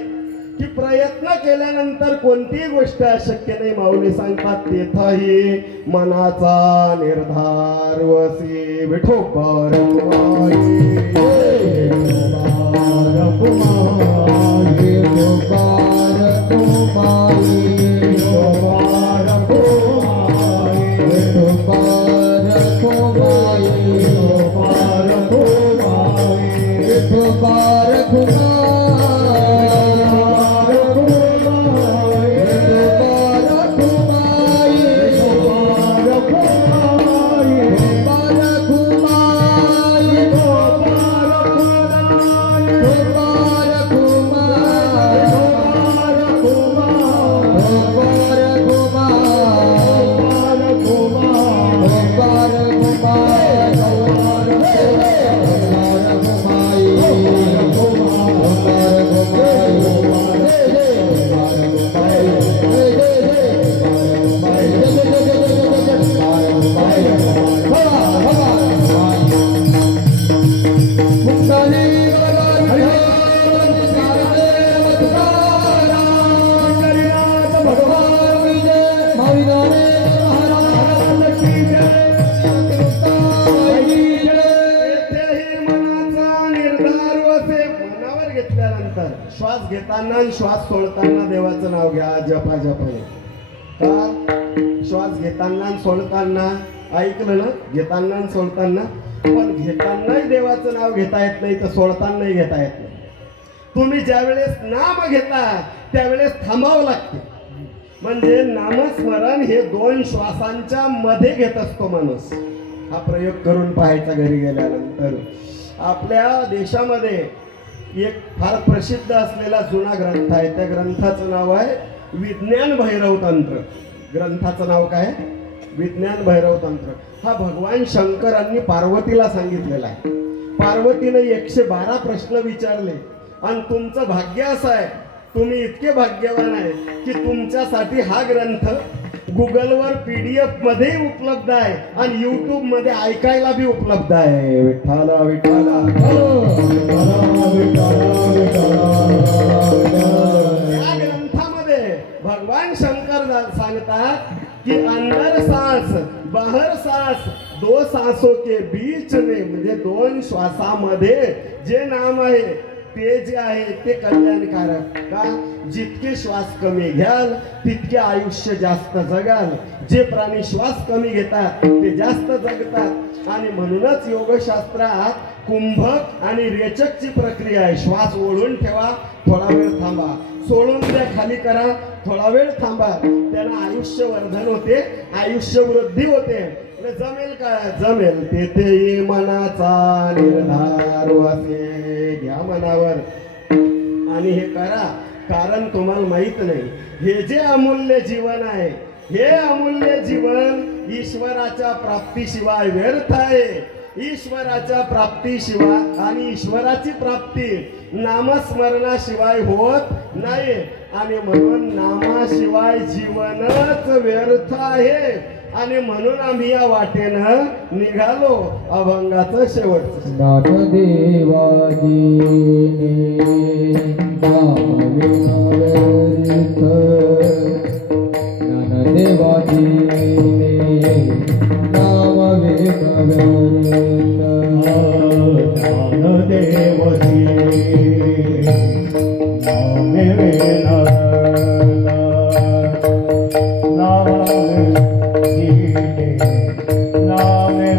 की प्रयत्न केल्यानंतर कोणतीही गोष्ट अशक्य नाही. माऊली सांगतात तेथाही मनाचा निर्धार वसे. विठोबा श्वास घेताना आणि श्वास सोडताना देवाचं नाव घ्या. जपा जपा. का? श्वास घेताना आणि सोडताना ऐकलं ना? घेताना आणि सोडताना. पण घेतानाही देवाचं नाव घेता येत नाही, तर सोडतानाही घेता येत नाही. तुम्ही ज्यावेळेस नाम घेता त्यावेळेस थांबावं लागते. म्हणजे नामस्मरण हे 2 श्वासांच्या मध्ये घेत असतो माणूस. हा प्रयोग करून पाहायचा घरी गेल्यानंतर. आपल्या देशामध्ये एक फार प्रसिद्ध असलेला जुना ग्रंथ आहे. त्या ग्रंथाचं नाव आहे विज्ञान भैरव तंत्र. ग्रंथाचं नाव काय? विज्ञान भैरव तंत्र. हा भगवान शंकरांनी पार्वतीला सांगितलेला आहे. पार्वतीने 112 प्रश्न विचारले. आणि तुमचं भाग्य असं आहे, तुम्ही इतके भाग्यवान आहे की तुमच्यासाठी हा ग्रंथ गुगलवर PDF मध्ये उपलब्ध आहे आणि YouTube मध्ये ऐकायला बी उपलब्ध आहे. विठ्ठला विठ्ठला. या ग्रंथामध्ये भगवान शंकर सांगतात कि अंदर सांस बाहर सांस 2 सांसों के बीच में, म्हणजे 2 श्वासामध्ये जे नाम आहे ते जे आहे ते कल्याणकारक. का? जितके श्वास कमी घ्याल तितके आयुष्य जास्त जगाल. जे प्राणी श्वास कमी घेतात ते जास्त जगतात. आणि म्हणूनच योगशास्त्रात कुंभक आणि रेचकची प्रक्रिया आहे. श्वास ओढून ठेवा, थोडा वेळ थांबा, सोडून द्या, खाली करा, थोडा वेळ थांबा. त्याला आयुष्य वर्धन होते, आयुष्य वृद्धी होते. जमेल का? जमेल. तेथे मनाचा निर्धार वासे. घ्या मनावर आणि हे करा. कारण तुम्हाला माहित नाही हे जे अमूल्य जीवन आहे, हे अमूल्य जीवन ईश्वराच्या प्राप्तीशिवाय व्यर्थ आहे. ईश्वराच्या प्राप्तीशिवाय आणि ईश्वराची प्राप्ती नामस्मरणाशिवाय होत नाही. आणि म्हणून नामाशिवाय जीवनच व्यर्थ आहे. आणि म्हणून आम्ही या वाटेनं निघालो. अभंगाचं शेवटचं. नाथ देवाजीने ज्ञान देवाजीने ज्ञानदेवसी नामे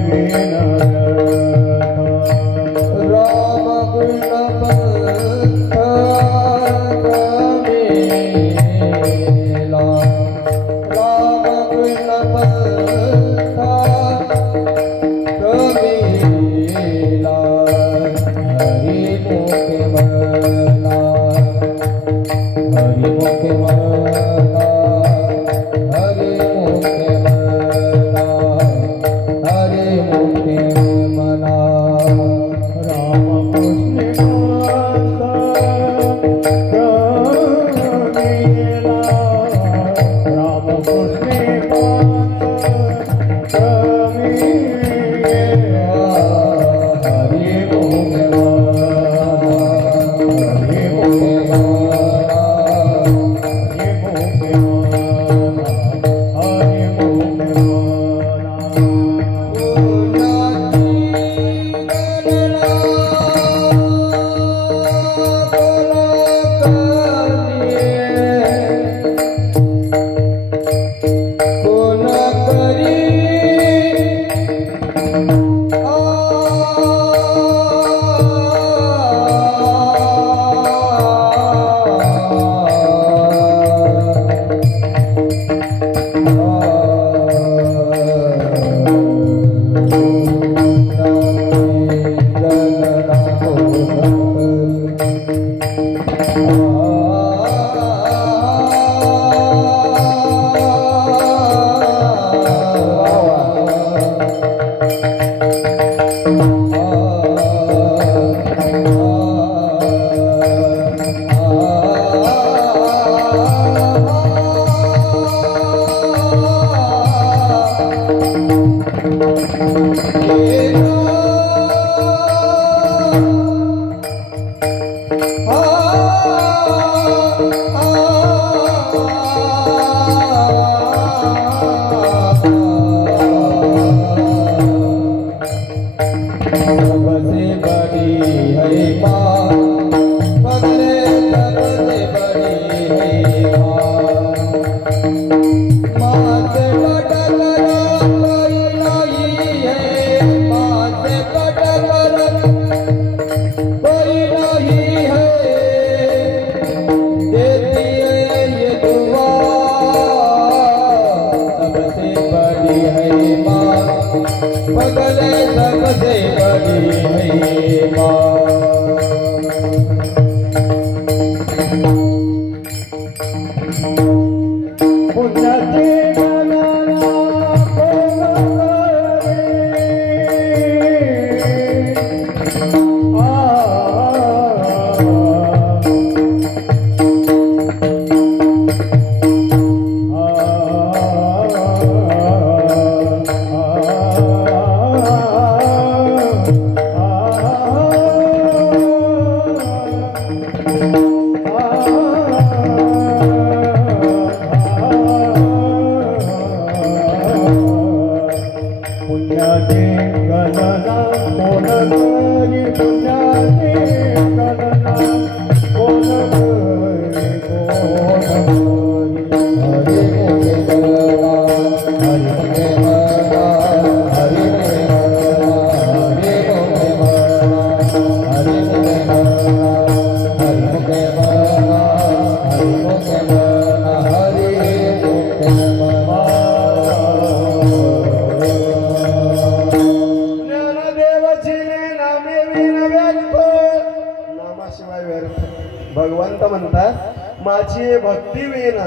भगवंत म्हणतात माझी भक्ती विन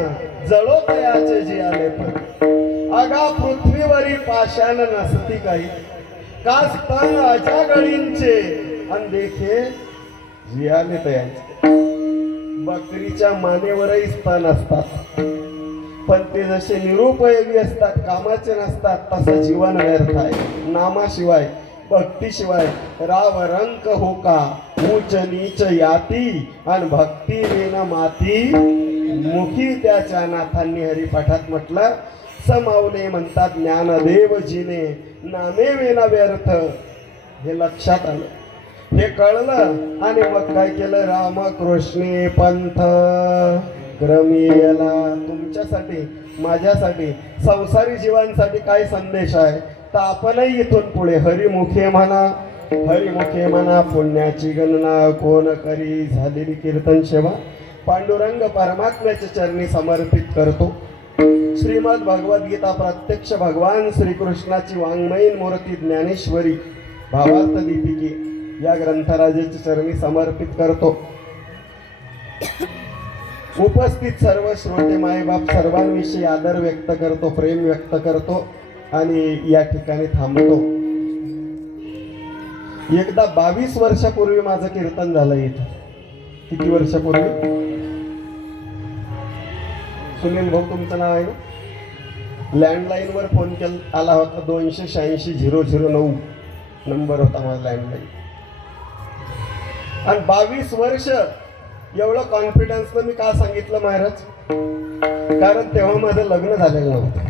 जळो तयाचे जी आले पण अगा पृथ्वीवरी पाषाण नसती काही का स्थान अजागळींचे अनदेखे जी आले तयाचे बकरीच्या मानेवरही स्थान असतात पण ते जसे निरुपयोगी असतात कामाचे नसतात तसं जीवन व्यर्थ आहे नामाशिवाय भक्तीशिवाय राव रंक हो का ऊच नीच याती आणि भक्ती विना माती मुखी त्याच्या नाथांनी हरिपाठात म्हटलं समावले म्हणतात ज्ञानदेव जिने नामे विना व्यर्थ. हे लक्षात आलं, हे कळलं आणि मग काय केलं, रामकृष्णी पंथ क्रमियला. तुमच्यासाठी माझ्यासाठी संसारी जीवांसाठी काय संदेश आहे, तर आपणही इथून पुढे हरिमुखे म्हणा, हरिमुखे म्हणा. पुण्याची गणना कोण करी, झालेली कीर्तन सेवा पांडुरंग परमात्म्याच्या चरणी समर्पित करतो. श्रीमद भगवद्गीता प्रत्यक्ष भगवान श्रीकृष्णाची वाङ्मयीन मूर्ती ज्ञानेश्वरी भावार्थ दीपिके या ग्रंथराजेच्या चरणी समर्पित करतो. उपस्थित सर्व श्रोते मायबाप सर्वांविषयी आदर व्यक्त करतो, प्रेम व्यक्त करतो आणि या ठिकाणी थांबतो. एकदा 22 वर्षापूर्वी माझं कीर्तन झालं इथं. किती वर्षापूर्वी? सुनील भाऊ तुमचं नाव आहे ना? लँडलाईनवर फोन केला आला होता, 286-009 नंबर होता माझा लँडलाईन. आणि 22 वर्ष एवढं कॉन्फिडन्सनं मी का सांगितलं महाराज, कारण तेव्हा माझं लग्न झालेलं नव्हतं.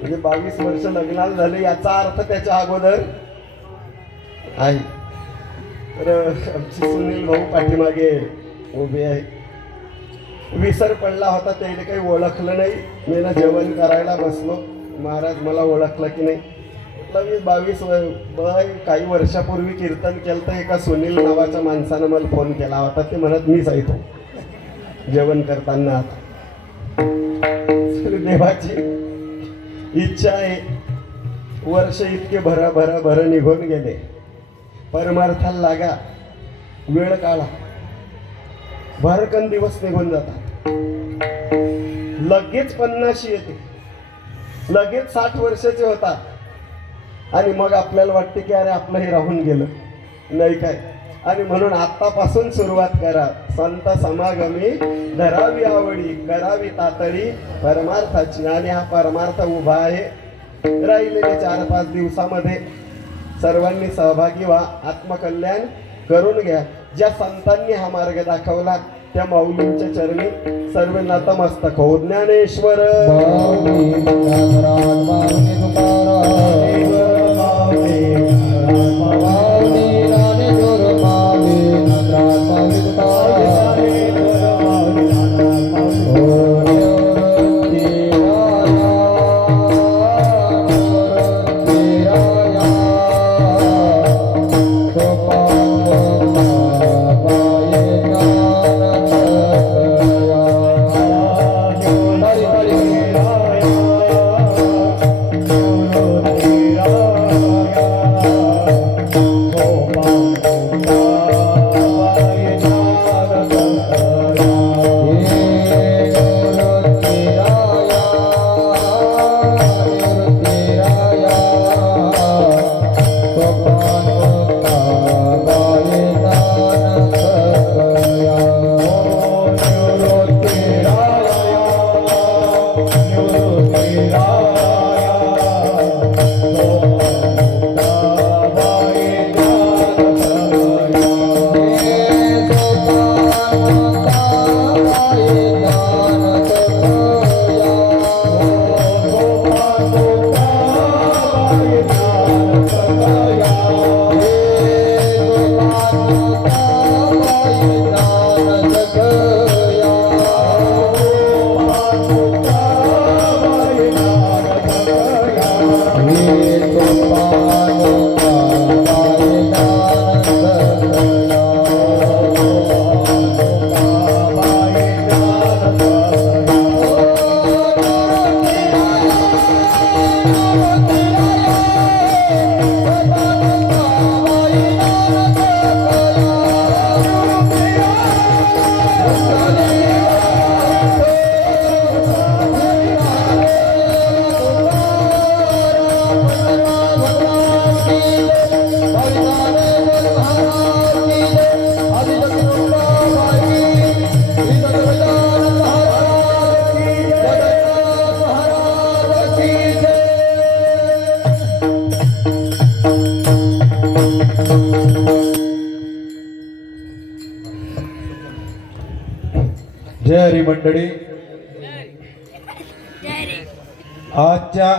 म्हणजे 22 वर्ष लग्नाला झाले याचा अर्थ त्याच्या अगोदर आहे. तर आमचे सुनील भाऊ पाठीमागे उभे आहे. विसर पडला होता, त्याने काही ओळखलं नाही. मी ना जेवण करायला बसलो, महाराज मला ओळखलं की नाही. म्हटलं 22 काही वर्षापूर्वी कीर्तन केलं तर एका सुनील नावाच्या माणसानं मला फोन केला होता. ते म्हणत मीच ऐकतो जेवण करताना. आता देवाची इच्छा आहे, वर्ष इतके भर निघून गेले. परमार्थाला लागा, वेळ काढा, भरकन दिवस निघून जातात. लगेच 50 येते, लगेच 60 वर्षाचे होतात आणि मग आपल्याला वाटते की अरे आपलं हे राहून गेलं नाही काय. आणि म्हणून आत्तापासून सुरुवात करा. संत समागमी धरावी आवडी, करावी तातडी परमार्थाची. आणि हा परमार्थ उभा आहे. राहिलेले 4-5 दिवसामध्ये सर्वांनी सहभागी व्हा, आत्मकल्याण करून घ्या. ज्या संतांनी हा मार्ग दाखवला त्या माऊलींच्या चरणी सर्व नतमस्तक हो. ज्ञानेश्वर जय हरी मंडळी. आजच्या